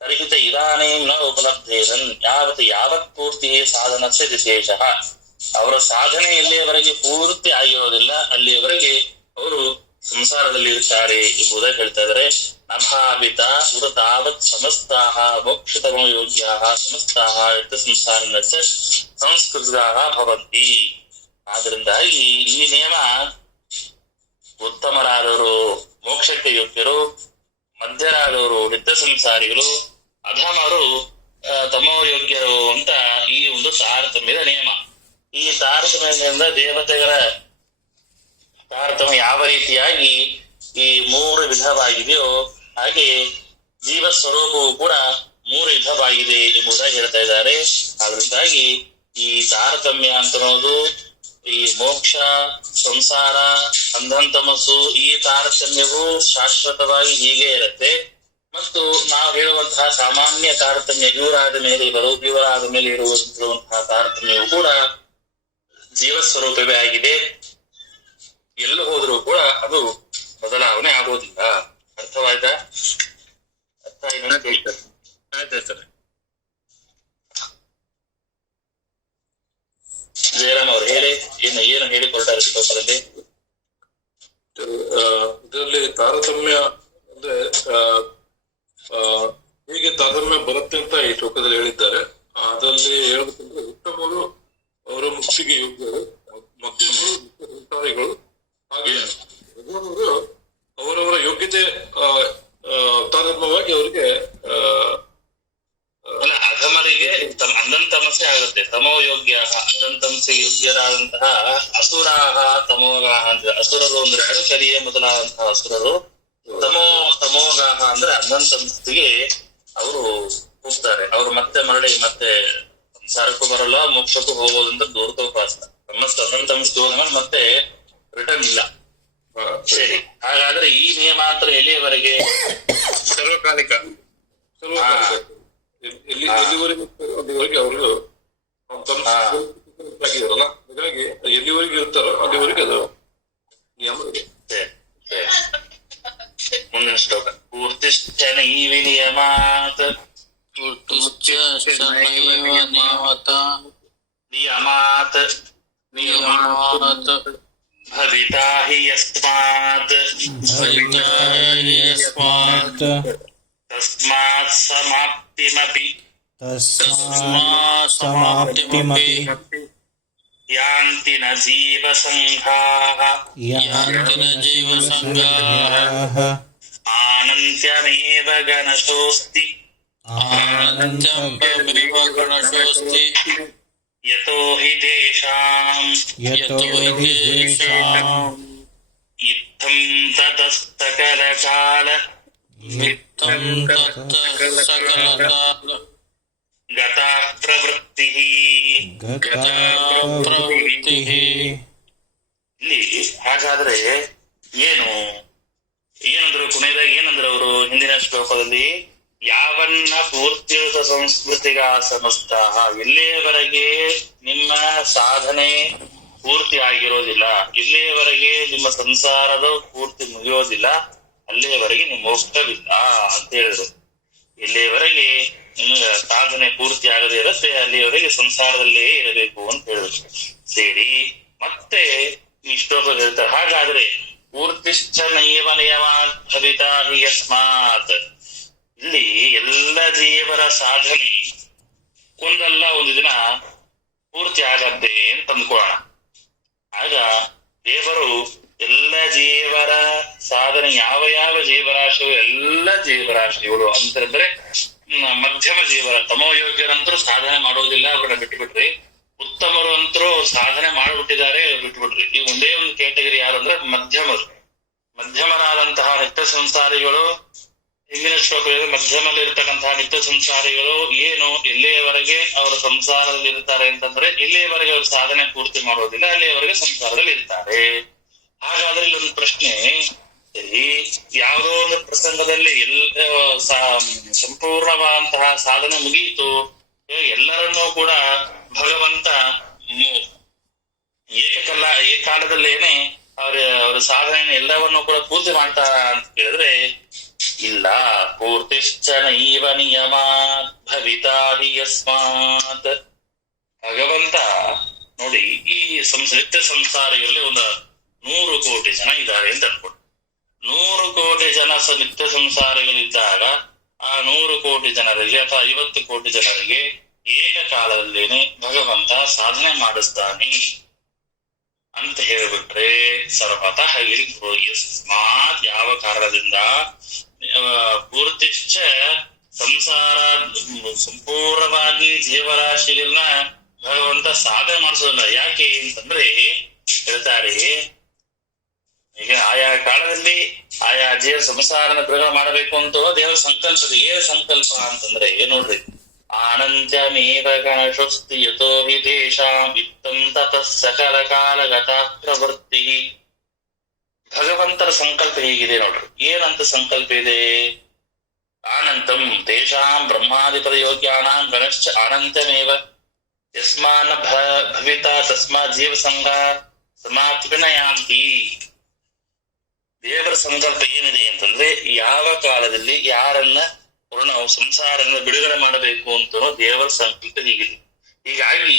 ತರ್ಹಿತ ಇದಾನೀಂ ನ ಉಪಲಬ್ಧೇರನ್ ಯಾವತ್ ಪೂರ್ತಿ ಸಾಧನಸ್ಯ ವಿಶೇಷಃ. ಅವರ ಸಾಧನೆ ಎಲ್ಲಿಯವರೆಗೆ ಪೂರ್ತಿ ಆಗಿರೋದಿಲ್ಲ ಅಲ್ಲಿಯವರೆಗೆ ಅವರು ಸಂಸಾರದಲ್ಲಿ ಇರ್ತಾರೆ ಎಂಬುದಾಗಿ ಹೇಳ್ತಾ ಇದ್ದಾರೆ. ಅಭಾವಿತ ತಾವತ್ ಸಮಸ್ತಾಃ ಮೋಕ್ಷತಮೋ ಯೋಗ್ಯಾಃ ಸಮಸ್ತಾಃ ಸಂಸಾರಸ್ಯ ಸಂಸ್ಕೃತಾಃ ಭವಂತಿ. ಆದ್ರಿಂದಾಗಿ ಈ ನಿಯಮ ಉತ್ತಮರಾದವರು ಮೋಕ್ಷಕ್ಕೆ ಯೋಗ್ಯರು, ಮಧ್ಯರಾದವರು ನಿತ್ಯ ಸಂಸಾರಿಗಳು, ಅಧಮರು ತಮೋಯೋಗ್ಯರು ಅಂತ ಈ ಒಂದು ತಾರತಮ್ಯದ ನಿಯಮ. ಈ ತಾರತಮ್ಯದಿಂದ ದೇವತೆಗಳ ತಾರತಮ್ಯ ಯಾವ ರೀತಿಯಾಗಿ ಈ ಮೂರು ವಿಧವಾಗಿದೆಯೋ ಹಾಗೆ ಜೀವ ಸ್ವರೂಪವು ಕೂಡ ಮೂರು ವಿಧವಾಗಿದೆ ಎಂಬುದಾಗಿ ಹೇಳ್ತಾ ಇದ್ದಾರೆ. ಅದರಿಂದಾಗಿ ಈ ತಾರತಮ್ಯ ಅಂತನ್ನೋದು ಈ ಮೋಕ್ಷ, ಸಂಸಾರ, ಅಂಧಂತಮಸ್ಸು ಈ ತಾರತಮ್ಯವು ಶಾಶ್ವತವಾಗಿ ಹೀಗೆ ಇರುತ್ತೆ. ಮತ್ತು ನಾವು ಹೇಳುವಂತಹ ಸಾಮಾನ್ಯ ತಾರತಮ್ಯ ಇವರಾದ ಮೇಲೆ ಇವರು, ಇವರಾದ ಮೇಲೆ ಇರುವಂತಹ ತಾರತಮ್ಯವು ಕೂಡ ಜೀವ ಸ್ವರೂಪವೇ ಆಗಿದೆ. ಎಲ್ಲೂ ಹೋದರೂ ಕೂಡ ಅದು ಬದಲಾವಣೆ ಆಗೋದಿಲ್ಲ. ಅರ್ಥವಾಯ್ತಾ? ಅರ್ಥ ಏನಂತ ಹೇಳ್ತಾರೆ. ಆಯ್ತಾಯ್ತಾರೆ. ಜಯರಾಮ್ ಅವ್ರು ಹೇಳಿ ಏನು ಹೇಳಿಕೊಳ್ತಾರೆ ಶ್ಲೋಕದಲ್ಲಿ. ಇದರಲ್ಲಿ ತಾರತಮ್ಯ ಅಂದ್ರೆ ಹೇಗೆ ತಾರತಮ್ಯ ಬರುತ್ತೆ ಅಂತ ಈ ಶ್ಲೋಕದಲ್ಲಿ ಹೇಳಿದ್ದಾರೆ. ಅದರಲ್ಲಿ ಹೇಳ್ಬೇಕಂದ್ರೆ ಉತ್ತಮರು ಅವರ ಮುಕ್ತಿಗೆ ಯೋಗ್ಯರು, ಮಧ್ಯಮರು ಸಂಸಾರಿಗಳು, ಹಾಗೆ ಅವರವರ ಯೋಗ್ಯತೆ ತಾರತಮ್ಯವಾಗಿ ಅವರಿಗೆ ಅಧಮರಿಗೆ ಅಂಧಂತಮಸ್ಸೆ ಆಗುತ್ತೆ. ತಮೋ ಯೋಗ್ಯ ಅಂಧಂತಮಸ್ಸೆ ಯೋಗ್ಯರಾದಂತಹ ಅಸುರಾಹ ತಮೋಗಾಹ ಅಂದ್ರೆ ಅಸುರರು ಅಂದ್ರೆ ಕಲಿಯ ಮೊದಲಾದಂತಹ ಅಸುರರು, ತಮೋಗಾಹ ಅಂದ್ರೆ ಅಂಧಂತಮಸ್ಸಿಗೆ ಅವರು ಹೋಗ್ತಾರೆ. ಅವ್ರು ಮತ್ತೆ ಮರಳಿ ಮತ್ತೆ ಸಂಸಾರಕ್ಕೂ ಬರಲ್ಲ, ಮೋಕ್ಷಕ್ಕೂ ಹೋಗೋದಂದ್ರೆ ದೂರತೋಪಾಸ. ಅಂಧಂತಮಸ್ಸಿಗೆ ಹೋದ ಮತ್ತೆ ರಿಟರ್ನ್ ಇಲ್ಲ. ಸರಿ, ಹಾಗಾದ್ರೆ ಈ ನಿಯಮಾಂತರ ಎಲ್ಲಿಯವರೆಗೆ? ಸರ್ವಕಾಲಿಕ ಅಲ್ಲಿವರೆಗೆ ಅವರು ಆಗಿದಾರಲ್ಲ, ಹಾಗಾಗಿ ಎಲ್ಲಿವರೆಗೆ ಇರ್ತಾರೋ ಅಲ್ಲಿವರೆಗೆ ಅದು ನಿಯಮ ಇದೆ. ಮುಂದಿನ ಶ್ಲೋಕ. ಪೂರ್ತಿಶ್ಚ ನೈವ ನಿಯಮಾತ್ ನಿಯಮಾತ್ ಭವಿತಾ ಹಿ ಯಸ್ಮಾತ್ ತಸ್ಮಾತ್ ಸಮಾಪ್ತಿಮಪಿ ಯಾಂತಿ ನ ಜೀವ ಸಂಘಾಃ ಆನಂತ್ಯಮೇವ ಗಣಶೋಸ್ತಿ ಯತೋ ಹಿ ತೇಷಾಂ ಇತ್ತಂ ತತಸ್ತಕಲ ಕಾಲ ಗತಾ ಪ್ರವೃತ್ತಿಃ. ಇಲ್ಲಿ ಹಾಗಾದ್ರೆ ಏನಂದ್ರು ಕೊನೆಯದಾಗಿ ಏನಂದ್ರು ಅವರು ಹಿಂದಿನ ಶ್ಲೋಕದಲ್ಲಿ? ಯಾವನ್ನ ಪೂರ್ತಿಯುತ ಸಂಸ್ಕೃತಿಗ ಸಮಸ್ತಾಹ, ಎಲ್ಲಿಯವರೆಗೆ ನಿಮ್ಮ ಸಾಧನೆ ಪೂರ್ತಿ ಆಗಿರೋದಿಲ್ಲ, ಇಲ್ಲಿಯವರೆಗೆ ನಿಮ್ಮ ಸಂಸಾರದ ಪೂರ್ತಿ ಮುಗಿಯೋದಿಲ್ಲ, ಅಲ್ಲಿಯವರೆಗೆ ನಿಮ್ಮ ಮೋಕ್ಷವಿಲ್ಲ ಅಂತ ಹೇಳಿದ್ರು. ಎಲ್ಲಿಯವರೆಗೆ ನಿಮ್ಗೆ ಸಾಧನೆ ಪೂರ್ತಿ ಆಗದೆ ಇರುತ್ತೆ ಅಲ್ಲಿಯವರೆಗೆ ಸಂಸಾರದಲ್ಲೇ ಇರಬೇಕು ಅಂತ ಹೇಳಿದ್ರು. ಸರಿ, ಮತ್ತೆ ಈ ಶ್ಲೋಕ ಹೇಳ್ತಾರೆ. ಹಾಗಾದ್ರೆ ಪೂರ್ತಿಶ್ಚ ನೈವ ನಿಯಮಾತ್ ಭವಿತಾ ಹಿ ಯಸ್ಮಾತ್, ಇಲ್ಲಿ ಎಲ್ಲ ಜೀವರ ಸಾಧನೆ ಒಂದಲ್ಲ ಒಂದು ದಿನ ಪೂರ್ತಿ ಆಗತ್ತೆ ಅಂತ ಅಂದ್ಕೊಳ್ಳೋಣ. ಆಗ ದೇವರು ಎಲ್ಲ ಜೀವರ ಸಾಧನೆ ಯಾವ ಜೀವರಾಶಿಗಳು, ಎಲ್ಲ ಜೀವರಾಶಿಗಳು ಅಂತಂದ್ರೆ ಮಧ್ಯಮ ಜೀವರ ತಮೋಯೋಗ್ಯರಂತರೂ ಸಾಧನೆ ಮಾಡೋದಿಲ್ಲ, ಅವ್ರನ್ನ ಬಿಟ್ಟುಬಿಟ್ರಿ. ಉತ್ತಮರು ಅಂತರೂ ಸಾಧನೆ ಮಾಡಿಬಿಟ್ಟಿದ್ದಾರೆ, ಬಿಟ್ಬಿಟ್ರಿ. ಈ ಒಂದೇ ಒಂದು ಕ್ಯಾಟಗರಿ ಯಾರಂದ್ರೆ ಮಧ್ಯಮರು. ಮಧ್ಯಮರಾದಂತಹ ನಿತ್ಯ ಸಂಸಾರಿಗಳು, ಹಿಂದಿನ ಶ್ಲೋಕದಲ್ಲಿ ಮಧ್ಯಮಲ್ಲಿ ಇರ್ತಕ್ಕಂತಹ ನಿತ್ಯ ಸಂಸಾರಿಗಳು ಏನು ಎಲ್ಲಿಯವರೆಗೆ ಅವರು ಸಂಸಾರದಲ್ಲಿ ಇರ್ತಾರೆ ಅಂತಂದ್ರೆ ಎಲ್ಲಿಯವರೆಗೆ ಅವರು ಸಾಧನೆ ಪೂರ್ತಿ ಮಾಡೋದಿಲ್ಲ, ಅಲ್ಲಿಯವರೆಗೆ ಸಂಸಾರದಲ್ಲಿ ಇರ್ತಾರೆ. ಹಾಗಾದ್ರೆ ಇಲ್ಲೊಂದು ಪ್ರಶ್ನೆ, ಸರಿ, ಯಾವುದೋ ಒಂದು ಪ್ರಸಂಗದಲ್ಲಿ ಸಂಪೂರ್ಣವಾದಂತಹ ಸಾಧನೆ ಮುಗಿಯಿತು, ಎಲ್ಲರನ್ನೂ ಕೂಡ ಭಗವಂತ ಏಕಾಲದಲ್ಲೇನೆ ಅವರ ಸಾಧನೆಯನ್ನು ಎಲ್ಲವನ್ನೂ ಕೂಡ ಪೂರ್ತಿ ಮಾಡ್ತಾರ ಅಂತ ಕೇಳಿದ್ರೆ ಇಲ್ಲ. ಪೂರ್ತಿಶ್ಚ ನೈವ ನಿಯಮಾತ್ ಭವಿತಾದಿ ಯಸ್ಮಾತ್. ಭಗವಂತ ನೋಡಿ, ಈ ನಿತ್ಯ ಸಂಸಾರಿಗಳಲ್ಲಿ ಒಂದು 100 ಕೋಟಿ ಜನ ಇದ್ದಾರೆ ಅಂತ ಅನ್ಕೊಂಡು, 100 ಕೋಟಿ ಜನ ನಿತ್ಯ ಸಂಸಾರಿಗಳಿದ್ದಾಗ ಆ 100 ಕೋಟಿ ಜನರಿಗೆ ಅಥವಾ 50 ಕೋಟಿ ಜನರಿಗೆ ಏಕಕಾಲದಲ್ಲೇನೆ ಭಗವಂತ ಸಾಧನೆ ಮಾಡಿಸ್ತಾನೆ ಅಂತ ಹೇಳಿಬಿಟ್ರೆ ಸರ್ವತಃ ಯಸ್ಮಾತ್, ಯಾವ ಕಾರಣದಿಂದ, ಪೂರ್ತಿಶ್ಚ ಸಂಸಾರ ಸಂಪೂರ್ಣವಾಗಿ ಜೀವರಾಶಿಗಳನ್ನ ಭಗವಂತ ಸಾಧನೆ ಮಾಡಿಸೋದಿಲ್ಲ. ಯಾಕೆ ಅಂತಂದ್ರೆ ಹೇಳ್ತಾರೆ, ಈಗ ಆಯಾ ಕಾಲದಲ್ಲಿ ಆಯಾ ಜೀವ ಸಂಸಾರನ ಬಿಡುಗಡೆ ಮಾಡಬೇಕು ಅಂತ ದೇವರ ಸಂಕಲ್ಪದ. ಏನ್ ಸಂಕಲ್ಪ ಅಂತಂದ್ರೆ ನೋಡ್ರಿ, ಆನಂತ್ಯಮೇವ ಗಣಶಸ್ತಿ ಯತೋ ಹಿ ತೇಷಾಂ ವಿತ್ತಂ ತತಃ ಸಕಲ ಕಾಲಗತ ಪ್ರವೃತ್ತಿ. ಭಗವಂತರ ಸಂಕಲ್ಪ ಹೀಗಿದೆ ನೋಡ್ರಿ. ಏನಂತ ಸಂಕಲ್ಪ ಇದೆ? ಆನಂತಂ ತೇಷಾಂ ಬ್ರಹ್ಮಾದಿಪದ ಯೋಗ್ಯಾನಾಂ ಗಣಶ್ಚ ಅನಂತಮೇವ ಯಸ್ಮಾನ್ ಭವಿತ ತಸ್ಮಾತ್ ಜೀವ ಸಂಘ ಸಮಾಪ್ತಿನಯಾಂತಿ. ದೇವರ ಸಂಕಲ್ಪ ಏನಿದೆ ಅಂತಂದ್ರೆ ಯಾವ ಕಾಲದಲ್ಲಿ ಯಾರನ್ನ ಸಂಸಾರನ ಬಿಡುಗಡೆ ಮಾಡಬೇಕು ಅಂತ ದೇವರ ಸಂಕಲ್ಪ ಹೀಗಿದೆ. ಹೀಗಾಗಿ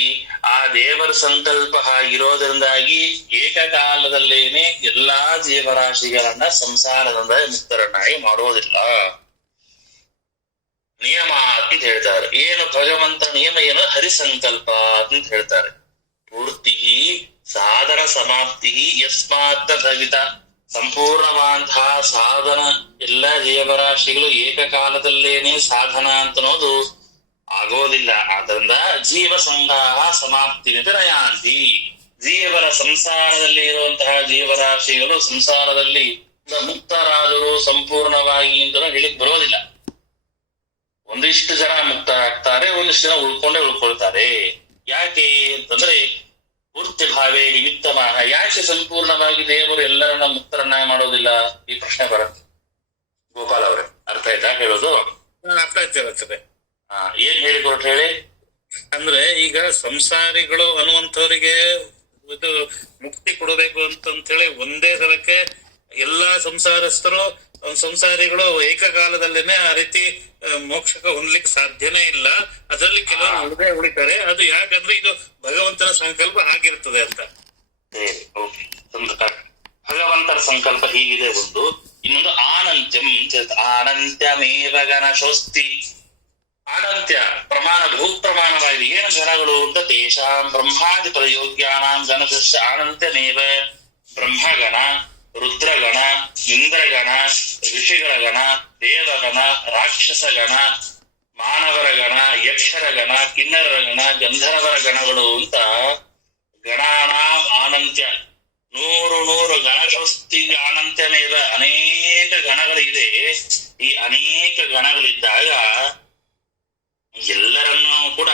ಆ ದೇವರ ಸಂಕಲ್ಪ ಆಗಿರೋದ್ರಿಂದಾಗಿ ಏಕಕಾಲದಲ್ಲೇನೆ ಎಲ್ಲಾ ಜೀವರಾಶಿಗಳನ್ನ ಸಂಸಾರದಿಂದ ಮುಕ್ತರನ್ನಾಗಿ ಮಾಡೋದಿಲ್ಲ. ನಿಯಮ ಅಂತ ಹೇಳ್ತಾರೆ. ಏನು ಭಗವಂತ ನಿಯಮ ಏನು? ಹರಿಸಂಕಲ್ಪ ಅಂತ ಹೇಳ್ತಾರೆ. ಪೂರ್ತಿ ಸಾಧನ ಸಮಾಪ್ತಿ ಯಸ್ಮಾತ್ ಭವಿತ. ಸಂಪೂರ್ಣವಾದಂತಹ ಸಾಧನ ಎಲ್ಲ ಜೀವರಾಶಿಗಳು ಏಕಕಾಲದಲ್ಲೇನೆ ಸಾಧನ ಅಂತ ಅನ್ನೋದು ಆಗೋದಿಲ್ಲ. ಆದ್ರಿಂದ ಜೀವ ಸಂಘ ಸಮಾಪ್ತಿ ನಯಾಂತಿ. ಜೀವರ ಸಂಸಾರದಲ್ಲಿ ಇರುವಂತಹ ಜೀವರಾಶಿಗಳು ಸಂಸಾರದಲ್ಲಿ ಮುಕ್ತರಾದರು ಸಂಪೂರ್ಣವಾಗಿ ಅಂತ ಹೇಳಿಕ್ ಬರೋದಿಲ್ಲ. ಒಂದಿಷ್ಟು ಜನ ಮುಕ್ತರಾಗ್ತಾರೆ, ಒಂದಿಷ್ಟು ಜನ ಉಳ್ಕೊಳ್ತಾರೆ. ಯಾಕೆ ಅಂತಂದ್ರೆ ಪೂರ್ತಿ ಭಾವೇ ನಿಮಿತ್ತಮಾಹ. ಯಾಕೆ ಸಂಪೂರ್ಣವಾಗಿ ದೇವರು ಎಲ್ಲರನ್ನ ಮುಕ್ತರನ್ನಾಗಿ ಮಾಡೋದಿಲ್ಲ? ಈ ಪ್ರಶ್ನೆ ಬರುತ್ತೆ. ಗೋಪಾಲ್ ಅವರೇ, ಅರ್ಥ ಆಯ್ತಾ ಹೇಳೋದು? ಅರ್ಥ ಆಯ್ತಿರುತ್ತದೆ. ಏನ್ ಹೇಳಿಕೊಟ್ಟು ಹೇಳಿ. ಅಂದ್ರೆ ಈಗ ಸಂಸಾರಿಗಳು ಅನ್ನುವಂಥವ್ರಿಗೆ ಇದು ಮುಕ್ತಿ ಕೊಡಬೇಕು ಅಂತ ಹೇಳಿ ಒಂದೇ ಸಲಕ್ಕೆ ಎಲ್ಲಾ ಸಂಸಾರಿಗಳು ಏಕಕಾಲದಲ್ಲೇನೆ ಆ ರೀತಿ ಮೋಕ್ಷಕ್ಕೆ ಹೊಂದ್ಲಿಕ್ಕೆ ಸಾಧ್ಯನೇ ಇಲ್ಲ. ಅದರಲ್ಲಿ ಕೆಲವರು ಉಳಿತಾರೆ. ಅದು ಯಾಕಂದ್ರೆ ಇದು ಭಗವಂತನ ಸಂಕಲ್ಪ ಆಗಿರ್ತದೆ ಅಂತ. ಭಗವಂತರ ಸಂಕಲ್ಪ ಹೀಗಿದೆ ಒಂದು. ಇನ್ನೊಂದು ಆನಂತ್ಯಂ. ಆನಂತ್ಯಮೇವ ಗಣಶೋಸ್ತಿ. ಅನಂತ್ಯ ಪ್ರಮಾಣ, ಭೂ ಪ್ರಮಾಣವಾಗಿದೆ. ಏನು ಗಣಗಳು ಅಂತ? ತೇಷಾಂ ಬ್ರಹ್ಮಾದಿ ಪ್ರಯೋಗ್ಯಾನಾಂ ಗಣಶಶ್ಚ ಅನಂತ್ಯಮೇವ. ಬ್ರಹ್ಮಗಣ, ರುದ್ರಗಣ, ಇಂದ್ರಗಣ, ಋಷಿಗಳ ಗಣ, ದೇವಗಣ, ರಾಕ್ಷಸಗಣ, ಮಾನವರ ಗಣ, ಯಕ್ಷರ ಗಣ, ಕಿನ್ನರರ ಗಣ, ಗಂಧರ್ವರ ಗಣಗಳು ಅಂತ ಗಣಾನಾಂ ಆನಂತ್ಯ. 100 ಗಣಶೋಸ್ತಿ ಅನಂತ್ಯಮೇವ. ಅನೇಕ ಗಣಗಳಿದೆ. ಈ ಅನೇಕ ಗಣಗಳಿದ್ದಾಗ ಎಲ್ಲರನ್ನೂ ಕೂಡ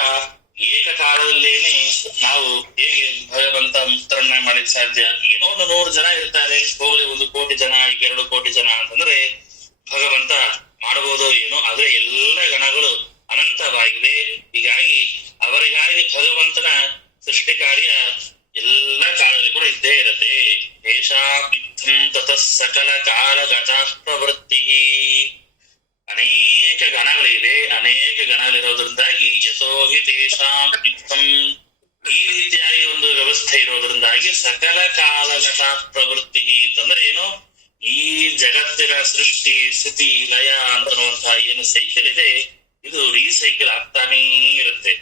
ಏಕಕಾಲದಲ್ಲೇನೆ ನಾವು ಹೇಗೆ ಭಗವಂತ ಮುಕ್ತರನ್ನ ಮಾಡಲಿಕ್ಕೆ ಸಾಧ್ಯ? ಏನೋ ಒಂದು 100 ಜನ ಇರ್ತಾರೆ, ಹೋಗ್ಲಿ 1 ಕೋಟಿ ಜನ, 2 ಕೋಟಿ ಜನ ಅಂತಂದ್ರೆ ಭಗವಂತ ಮಾಡಬಹುದು ಏನೋ. ಆದ್ರೆ ಎಲ್ಲ ಗಣಗಳು ಅನಂತವಾಗಿದೆ. ಹೀಗಾಗಿ ಅವರಿಗಾಗಿ ಭಗವಂತನ ಸೃಷ್ಟಿ ಕಾರ್ಯ ಎಲ್ಲ ಕಾಲದಲ್ಲಿ ಕೂಡ ಇದ್ದೇ ಇರುತ್ತೆ. ತೇಷಾಂ ಇತ್ತಂ ತತಃ ಸಕಲ ಕಾಲಗತ ಪ್ರವೃತ್ತಿ. ಅನೇಕ ಗಣಗಳಿವೆ. ಅನೇಕ ಗಣಗಳಿರೋದ್ರಿಂದಾಗಿ ಯತೋ ಹಿ ತೇಷಾಂ ಇತ್ತಂ, ಈ ರೀತಿಯಾಗಿ ಒಂದು ವ್ಯವಸ್ಥೆ ಇರೋದ್ರಿಂದಾಗಿ ಸಕಲ ಕಾಲಗತ ಪ್ರವೃತ್ತಿ ಅಂತಂದ್ರೆ ಏನು? ಈ ಜಗತ್ತಿನ ಸೃಷ್ಟಿ ಸ್ಥಿತಿ ಲಯ ಅಂತನ್ನುವಂತಹ ಏನು ಸೈಕಲ್ ಇದೆ, ಇದು ರೀಸೈಕಲ್ ಆಗ್ತಾನೇ ಇರುತ್ತೆ.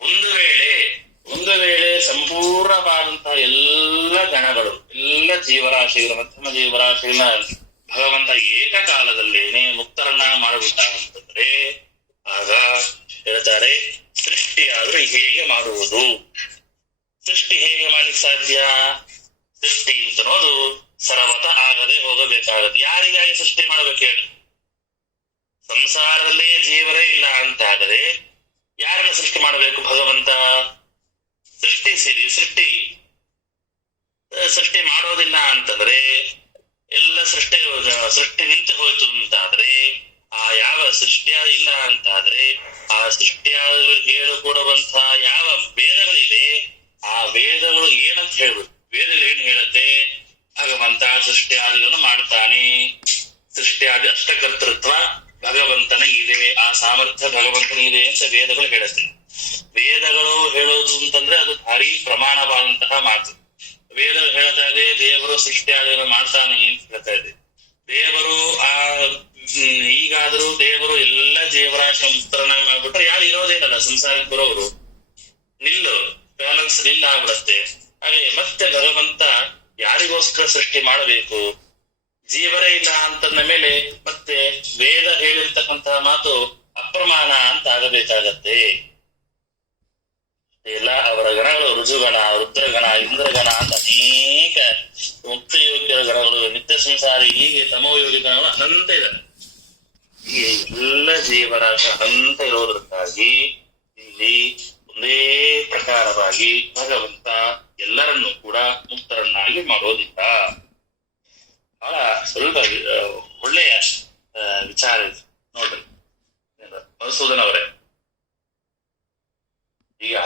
ಒಂದು ವೇಳೆ ಸಂಪೂರ್ಣವಾದಂತಹ ಎಲ್ಲ ಗಣಗಳು, ಎಲ್ಲ ಜೀವರಾಶಿಗಳು, ಮಧ್ಯಮ ಜೀವರಾಶಿಗಳನ್ನ ಭಗವಂತ ಏಕಕಾಲದಲ್ಲೇನೆ ಮುಕ್ತರನ್ನ ಮಾಡಿಬಿಟ್ಟ ಅಂತಂದ್ರೆ ಆಗ ಹೇಳ್ತಾರೆ ಸೃಷ್ಟಿ ಆದ್ರೂ ಹೇಗೆ ಮಾಡುವುದು, ಸೃಷ್ಟಿ ಹೇಗೆ ಮಾಡ್ಲಿಕ್ಕೆ ಸಾಧ್ಯ? ಸೃಷ್ಟಿ ಅಂತ ಅನ್ನೋದು ಸರ್ವತ ಆಗದೆ ಹೋಗಬೇಕಾಗತ್ತೆ. ಯಾರಿಗಾಗಿ ಸೃಷ್ಟಿ ಮಾಡ್ಬೇಕು ಹೇಳಿ? ಸಂಸಾರದಲ್ಲೇ ಜೀವರೇ ಇಲ್ಲ ಅಂತಾದರೆ ಯಾರನ್ನ ಸೃಷ್ಟಿ ಮಾಡಬೇಕು ಭಗವಂತ? ಸೃಷ್ಟಿ ಮಾಡೋದಿಲ್ಲ ಅಂತಂದ್ರೆ ಎಲ್ಲ ಸೃಷ್ಟಿ ನಿಂತು ಹೋಯ್ತು ಅಂತಾದ್ರೆ, ಆ ಯಾವ ಸೃಷ್ಟಿಯ ಇಲ್ಲ ಅಂತಾದ್ರೆ ಆ ಸೃಷ್ಟಿಯಾದ ಹೇಳಿಕೊಡುವಂತಹ ಯಾವ ವೇದಗಳಿವೆ ಆ ವೇದಗಳು ಏನಂತ ಹೇಳ್ಬೇಕು? ವೇದಗಳು ಏನು ಹೇಳುತ್ತೆ? ಭಗವಂತ ಸೃಷ್ಟಿಯಾದಿಗಳನ್ನು ಮಾಡ್ತಾನೆ, ಸೃಷ್ಟಿಯಾದಿ ಅಷ್ಟಕರ್ತೃತ್ವ ಭಗವಂತನಿಗೆ ಇದೆ, ಆ ಸಾಮರ್ಥ್ಯ ಭಗವಂತನಿಗೆ ಅಂತ ವೇದಗಳು ಹೇಳುತ್ತೆ. ವೇದಗಳು ಹೇಳೋದು ಅಂತಂದ್ರೆ ಅದು ಭಾರಿ ಪ್ರಮಾಣವಾದಂತಹ ಮಾತು. ವೇದಗಳು ಹೇಳ್ತಾ ಇದೆ ದೇವರು ಸೃಷ್ಟಿಯಾದಿಗಳನ್ನು ಮಾಡ್ತಾನೆ ಅಂತ ಹೇಳ್ತಾ ಇದೆ. ದೇವರು ಈಗಾದ್ರೂ ದೇವರು ಎಲ್ಲ ಜೀವರಾಶಿ ಮುಕ್ತರನ್ನ ಮಾಡ್ಬಿಟ್ರೆ ಯಾರು ಇರೋದೇ ಇಲ್ಲ, ಸಂಸಾರಕ್ಕೆ ಬರೋರು ನಿಲ್ಲು, ಬ್ಯಾಲೆನ್ಸ್ ನಿಲ್ಲ ಆಗ್ಬಿಡತ್ತೆ. ಹಾಗೆ ಮತ್ತೆ ಭಗವಂತ ಯಾರಿಗೋಸ್ಕರ ಸೃಷ್ಟಿ ಮಾಡಬೇಕು? ಜೀವರೇ ಇಲ್ಲ ಅಂತಂದ ಮೇಲೆ ಮತ್ತೆ ವೇದ ಹೇಳಿರ್ತಕ್ಕಂತಹ ಮಾತು ಅಪ್ರಮಾಣ ಅಂತ ಆಗಬೇಕಾಗತ್ತೆ. ಎಲ್ಲ ಅವರ ಗಣಗಳು ರುಜುಗಣ, ರುದ್ರಗಣ, ಇಂದ್ರಗಣ ಅಂತ ಅನೇಕ ಮುಕ್ತಯೋಗ್ಯ ಗಣಗಳು, ನಿತ್ಯ ಸಂಸಾರಿ, ಹೀಗೆ ತಮೋಯೋಗಿ ಗಣಗಳು ಅನಂತ ಇದೆ. ಹೀಗೆ ಎಲ್ಲ ಜೀವರಾಶ ಅನಂತ ಇರೋದಕ್ಕಾಗಿ ಇಲ್ಲಿ ಒಂದೇ ಪ್ರಕಾರವಾಗಿ ಭಗವಂತ ಎಲ್ಲರನ್ನೂ ಕೂಡ ಮುಕ್ತರನ್ನಾಗಿ ಮಾಡೋದಿಲ್ಲ. ಬಹಳ ಸ್ವಲ್ಪ ಒಳ್ಳೆಯ ವಿಚಾರ ಇದೆ ನೋಡ್ರಿ ಮಧುಸೂದನ್ ಅವರೇ. ಈಗ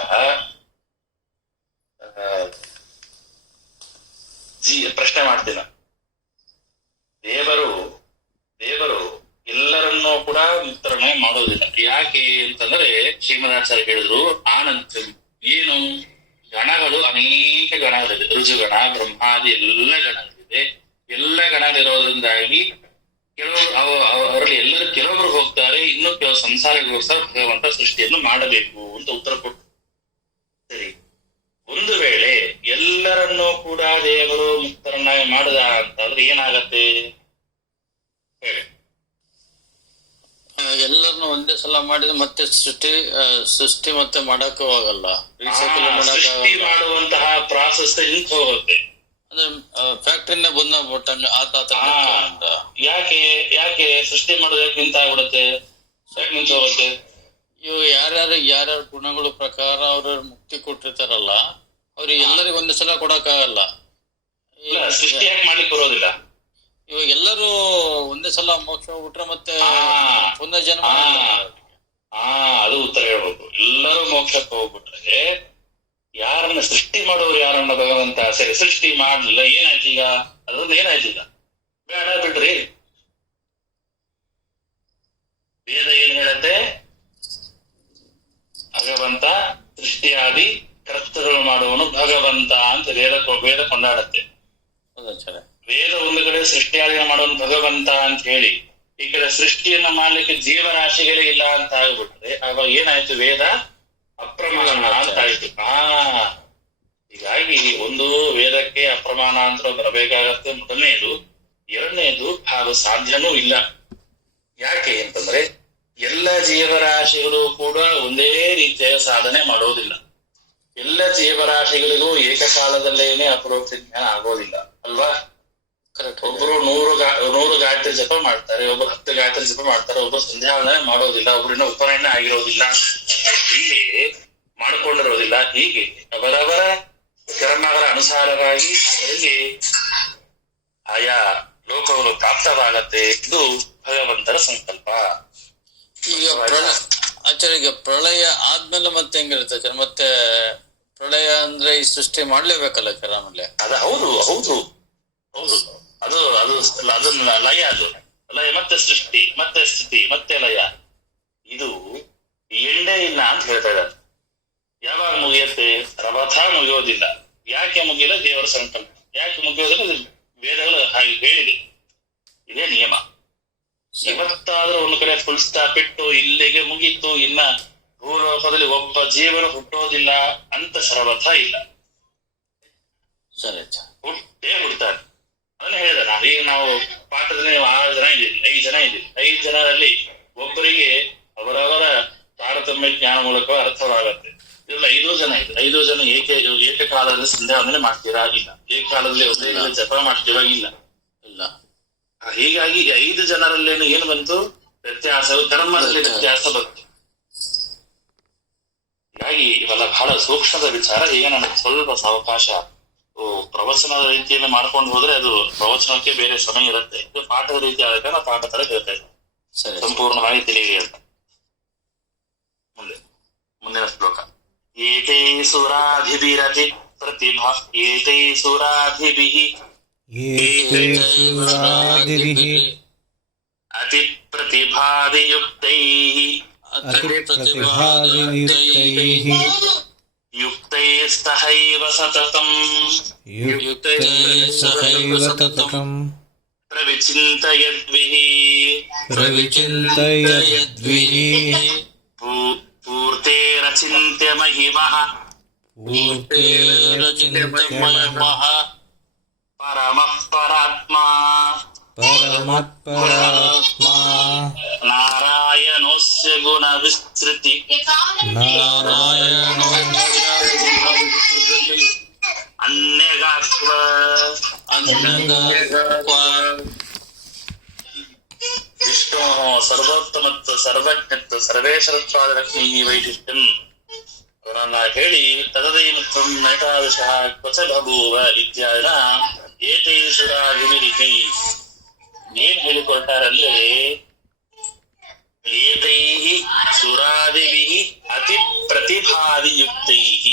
ಪ್ರಶ್ನೆ ಮಾಡ್ತೀನ, ದೇವರು ಎಲ್ಲರನ್ನೂ ಕೂಡ ಮುಕ್ತರನ್ನ ಮಾಡೋದಿಲ್ಲ. ಯಾಕೆ ಅಂತಂದ್ರೆ ಶ್ರೀಮದಾಚಾರ್ಯ ಹೇಳಿದ್ರು ಆನಂತ ಏನು ಗಣಗಳು ಅನೇಕ ಗಣಗಳಿದೆ, ರುಜುಗಣ, ಬ್ರಹ್ಮಾದಿ ಎಲ್ಲ ಗಣಗಳಿದೆ. ಎಲ್ಲ ಗಣಗಳಿರೋದ್ರಿಂದಾಗಿ ಅವರಲ್ಲಿ ಎಲ್ಲರೂ ಕೆಲವರು ಹೋಗ್ತಾರೆ, ಇನ್ನು ಕೆಲವು ಸಂಸಾರಗೋಸ್ಕರ ಭಗವಂತ ಸೃಷ್ಟಿಯನ್ನು ಮಾಡಬೇಕು ಅಂತ ಉತ್ತರ ಕೊಟ್ಟು. ಸರಿ, ಒಂದು ವೇಳೆ ಎಲ್ಲರನ್ನೂ ಕೂಡ ದೇವರು ಮುಕ್ತರನ್ನಾಗಿ ಮಾಡದ ಅಂತಾದ್ರೆ ಏನಾಗತ್ತೆ ಹೇಳಿ? ಎಲ್ಲರನ್ನು ಒಂದೇ ಸಲ ಮಾಡಿದ್ರೆ ಮತ್ತೆ ಸೃಷ್ಟಿ ಮತ್ತೆ ಮಾಡಕ್ಕೆ ಹೋಗಲ್ಲ, ಸೃಷ್ಟಿ ಮಾಡುವಂತಹ ಪ್ರಾಸೆಸ್ ನಿಂತು ಹೋಗುತ್ತೆ. ಅಂದ್ರೆ ಫ್ಯಾಕ್ಟ್ರಿನ ಬಂದಂಗೆ ಯಾಕೆ ಸೃಷ್ಟಿ ಮಾಡೋದಕ್ಕೆ ನಿಂತಾಗ್ಬಿಡುತ್ತೆ, ನಿಂತು ಹೋಗುತ್ತೆ? ಇವು ಯಾರ್ಯಾರ ಗುಣಗಳ ಪ್ರಕಾರ ಅವ್ರ ಮುಕ್ತಿ ಕೊಟ್ಟಿರ್ತಾರಲ್ಲ, ಅವ್ರಿಗೆ ಎಲ್ಲರಿಗೂ ಒಂದೇ ಸಲ ಕೊಡಕ್ಕಾಗಲ್ಲ. ಸೃಷ್ಟಿ ಯಾಕೆ ಮಾಡ್ಲಿಕ್ಕೆ ಬರೋದಿಲ್ಲ? ಇವಾಗ ಎಲ್ಲರೂ ಒಂದೇ ಸಲ ಮೋಕ್ಷ ಹೋಗ್ಬಿಟ್ರೆ ಮತ್ತೆ ಪುನರ್ಜನ್ಮ. ಅದು ಉತ್ತರ ಹೇಳ್ಬೇಕು. ಎಲ್ಲರೂ ಮೋಕ್ಷಕ್ಕೆ ಹೋಗ್ಬಿಟ್ರೆ ಯಾರನ್ನ ಸೃಷ್ಟಿ ಮಾಡೋರು ಯಾರನ್ನ ಭಗವಂತ ಸರಿ ಸೃಷ್ಟಿ ಮಾಡ್ಲಿಲ್ಲ, ಏನಾಯ್ತು ಈಗ? ಅದ್ರದ್ದು ಏನಾಯ್ತು ಈಗ? ಬೇಡ ಬಿಡ್ರಿ. ವೇದ ಏನ್ ಹೇಳತ್ತೆ? ಭಗವಂತ ಸೃಷ್ಟಿಯಾದಿ ಕರ್ತೃಗಳು ಮಾಡುವನು ಭಗವಂತ ಅಂತ ವೇದ ಕೊಂಡಾಡತ್ತೆ. ವೇದ ಒಂದು ಕಡೆ ಸೃಷ್ಟಿಯಾದಿನ ಮಾಡುವನು ಭಗವಂತ ಅಂತ ಹೇಳಿ, ಈ ಕಡೆ ಸೃಷ್ಟಿಯನ್ನ ಮಾಡ್ಲಿಕ್ಕೆ ಜೀವರಾಶಿಗಳೇ ಇಲ್ಲ ಅಂತ ಆಗ್ಬಿಟ್ರೆ ಅವಾಗ ಏನಾಯ್ತು? ವೇದ ಅಪ್ರಮಾಣ ಅಂತ ಆಯ್ತು. ಹೀಗಾಗಿ ಒಂದು ವೇದಕ್ಕೆ ಅಪ್ರಮಾಣ ಅಂತ ಬರಬೇಕಾಗತ್ತೆ ಮೊದಲನೇದು. ಎರಡನೇದು ಅದು ಸಾಧ್ಯನೂ ಇಲ್ಲ. ಯಾಕೆ ಅಂತಂದ್ರೆ ಎಲ್ಲ ಜೀವರಾಶಿಗಳು ಕೂಡ ಒಂದೇ ರೀತಿಯ ಸಾಧನೆ ಮಾಡೋದಿಲ್ಲ. ಎಲ್ಲ ಜೀವರಾಶಿಗಳಿಗೂ ಏಕಕಾಲದಲ್ಲೇನೆ ಅಪರೋಕ್ಷ ಜ್ಞಾನ ಆಗೋದಿಲ್ಲ ಅಲ್ವಾ? ಒಬ್ರು 100 ಗಾಯತ್ರಿ ಜಪ ಮಾಡ್ತಾರೆ, ಒಬ್ರು 10 ಗಾಯತ್ರಿ ಜಪ ಮಾಡ್ತಾರೆ, ಒಬ್ರು ಸಂಧ್ಯಾವಂದನೆ ಮಾಡೋದಿಲ್ಲ, ಒಬ್ಬರಿನ ಉಪನಯನ ಆಗಿರೋದಿಲ್ಲ, ಹೀಗೆ ಮಾಡ್ಕೊಂಡಿರೋದಿಲ್ಲ. ಹೀಗೆ ಅವರವರ ಕರ್ಮಗಳ ಅನುಸಾರವಾಗಿ ಅವರಿಗೆ ಆಯಾ ಲೋಕಗಳು ಪ್ರಾಪ್ತವಾಗತ್ತೆ. ಇದು ಭಗವಂತರ ಸಂಕಲ್ಪ. ಈಗ ಆಚಾರ್ಯ ಪ್ರಳಯ ಆದ್ಮೇಲೆ ಮತ್ತೆ ಹೆಂಗಿರುತ್ತೆ? ಮತ್ತೆ ಪ್ರಳಯ ಅಂದ್ರೆ ಈ ಸೃಷ್ಟಿ ಮಾಡ್ಲೇಬೇಕಲ್ಲ ಆಮೇಲೆ? ಹೌದು ಹೌದು ಹೌದು, ಅದನ್ನ ಲಯ, ಅದು ಲಯ ಮತ್ತೆ ಸೃಷ್ಟಿ ಮತ್ತೆ ಸ್ಥಿತಿ ಮತ್ತೆ ಲಯ. ಇದು ಎಂಡೇ ಇಲ್ಲ ಅಂತ ಹೇಳ್ತಾ ಇದ್ದಾರೆ. ಯಾವಾಗ ಮುಗಿಯುತ್ತೆ? ಸರ್ವಥಾ ಮುಗಿಯೋದಿಲ್ಲ. ಯಾಕೆ ಮುಗಿಯಲ್ಲ? ದೇವರ ಸಂಕಲ್ಪ. ಯಾಕೆ ಮುಗಿಯೋದಿಲ್ಲ? ವೇದಗಳು ಹಾಗೆ ಹೇಳಿದೆ. ಇದೇ ನಿಯಮ. ಇವತ್ತಾದ್ರೂ ಒಂದು ಕಡೆ ಫುಲ್ ಸ್ಟಾಪ್ ಇಟ್ಟು ಇಲ್ಲಿಗೆ ಮುಗೀತು, ಇನ್ನ ಭೂಲೋಕದಲ್ಲಿ ಒಬ್ಬ ಜೀವನ ಹುಟ್ಟೋದಿಲ್ಲ ಅಂತ ಸರ್ವಥಾ ಇಲ್ಲ. ಹುಟ್ಟೇ ಹುಡ್ತಾನೆ. ಅದನ್ನ ಹೇಳಿದ ನಾನು. ಈಗ ನಾವು ಪಾಠದಲ್ಲಿ 6 ಜನ ಇದ್ದೀವಿ, 5 ಜನ ಇದ್ದೀವಿ. 5 ಜನರಲ್ಲಿ ಒಬ್ಬರಿಗೆ ಅವರವರ ತಾರತಮ್ಯ ಜ್ಞಾನ ಮೂಲಕ ಅರ್ಥವಾಗತ್ತೆ. ಇದ್ರಲ್ಲಿ 5 ಜನ ಇದೆ, 5 ಜನ ಏಕಕಾಲದಲ್ಲಿ ಸಂಧ್ಯಾ ವಂದನೆ ಮಾಡ್ತೀರಾ? ಇಲ್ಲ. ಏಕಕಾಲದಲ್ಲಿ ಒಂದೇ ಜಪ ಮಾಡ್ತೀರಾ? ಇಲ್ಲ. ಇಲ್ಲ. ಹೀಗಾಗಿ 5 ಜನರಲ್ಲೇನು ಏನು ಬಂತು? ವ್ಯತ್ಯಾಸ, ಕರ್ಮದಲ್ಲಿ ವ್ಯತ್ಯಾಸ ಬಂತು. ಹೀಗಾಗಿ ಇವೆಲ್ಲ ಬಹಳ ಸೂಕ್ಷ್ಮದ ವಿಚಾರ. ಈಗ ನನಗೆ ಸ್ವಲ್ಪ ಸಾವಕಾಶ ಪ್ರವಚನದ ರೀತಿಯಲ್ಲಿ ಮಾಡ್ಕೊಂಡು ಹೋದ್ರೆ ಅದು ಪ್ರವಚನಕ್ಕೆ ಬೇರೆ ಸಮಯ ಇರುತ್ತೆ. ಇದು ಪಾಠದ ರೀತಿ ಆದಾಗ ನಾವು ಪಾಠ ತರ ಹೇಳ್ತಾ ಇದ್ದೇವೆ, ಸಂಪೂರ್ಣವಾಗಿ ತಿಳಿಯಿರಿ ಅಂತ. ಮುಂದಿನ ಶ್ಲೋಕ. ಏತೈ ಸುರಾಧಿಭಿರತಿ ಪ್ರತಿಭಾ ಏತೈ ಸುರಾಧಿಭಿಃ ಅತಿ ಪ್ರತಿಭಾದಿಯುಕ್ತೈಃ ಯುಕ್ತೈಸ್ತಹೈವ ಸತತಂ ಪ್ರವಿಚಿಂತಯದ್ವಿಃ ಪೂರ್ತೇರಚಿಂತ್ಯ ಮಹಿಮಃ ಪರಮಃ ಪರಾತ್ಮಾ ನಾರಾಯಣೋಸ್ಯ ಗುಣ ವಿಸ್ತೃತಿ ಅನ್ಯಗಾತ್ವ ವಿಷ್ಣು ಸರ್ವೋತ್ತಮತ್ವ ಸರ್ವಜ್ಞತ್ವ ಸರ್ವೇಶ್ವರತ್ವಾದಲಕ್ಷ್ಮೀ ವೈಶಿಷ್ಟ್ಯಂ ಅವನನ್ನ ಹೇಳಿ ತದದೈನತ್ವಂ ನೈತಾದಶಃ ಕ್ವಚ ಬಭೂವ ಇತ್ಯಾದಿನ ಏತೈ ಸುರಾಧಿಭಿರಿತಿ ಏನ್ ಹೇಳಿಕೊಳ್ತಾರಲ್ಲಿ, ಏತೈ ಸುರಾದಿಭಿಃ ಅತಿ ಪ್ರತಿಭಾದಿಯುಕ್ತೈಃ.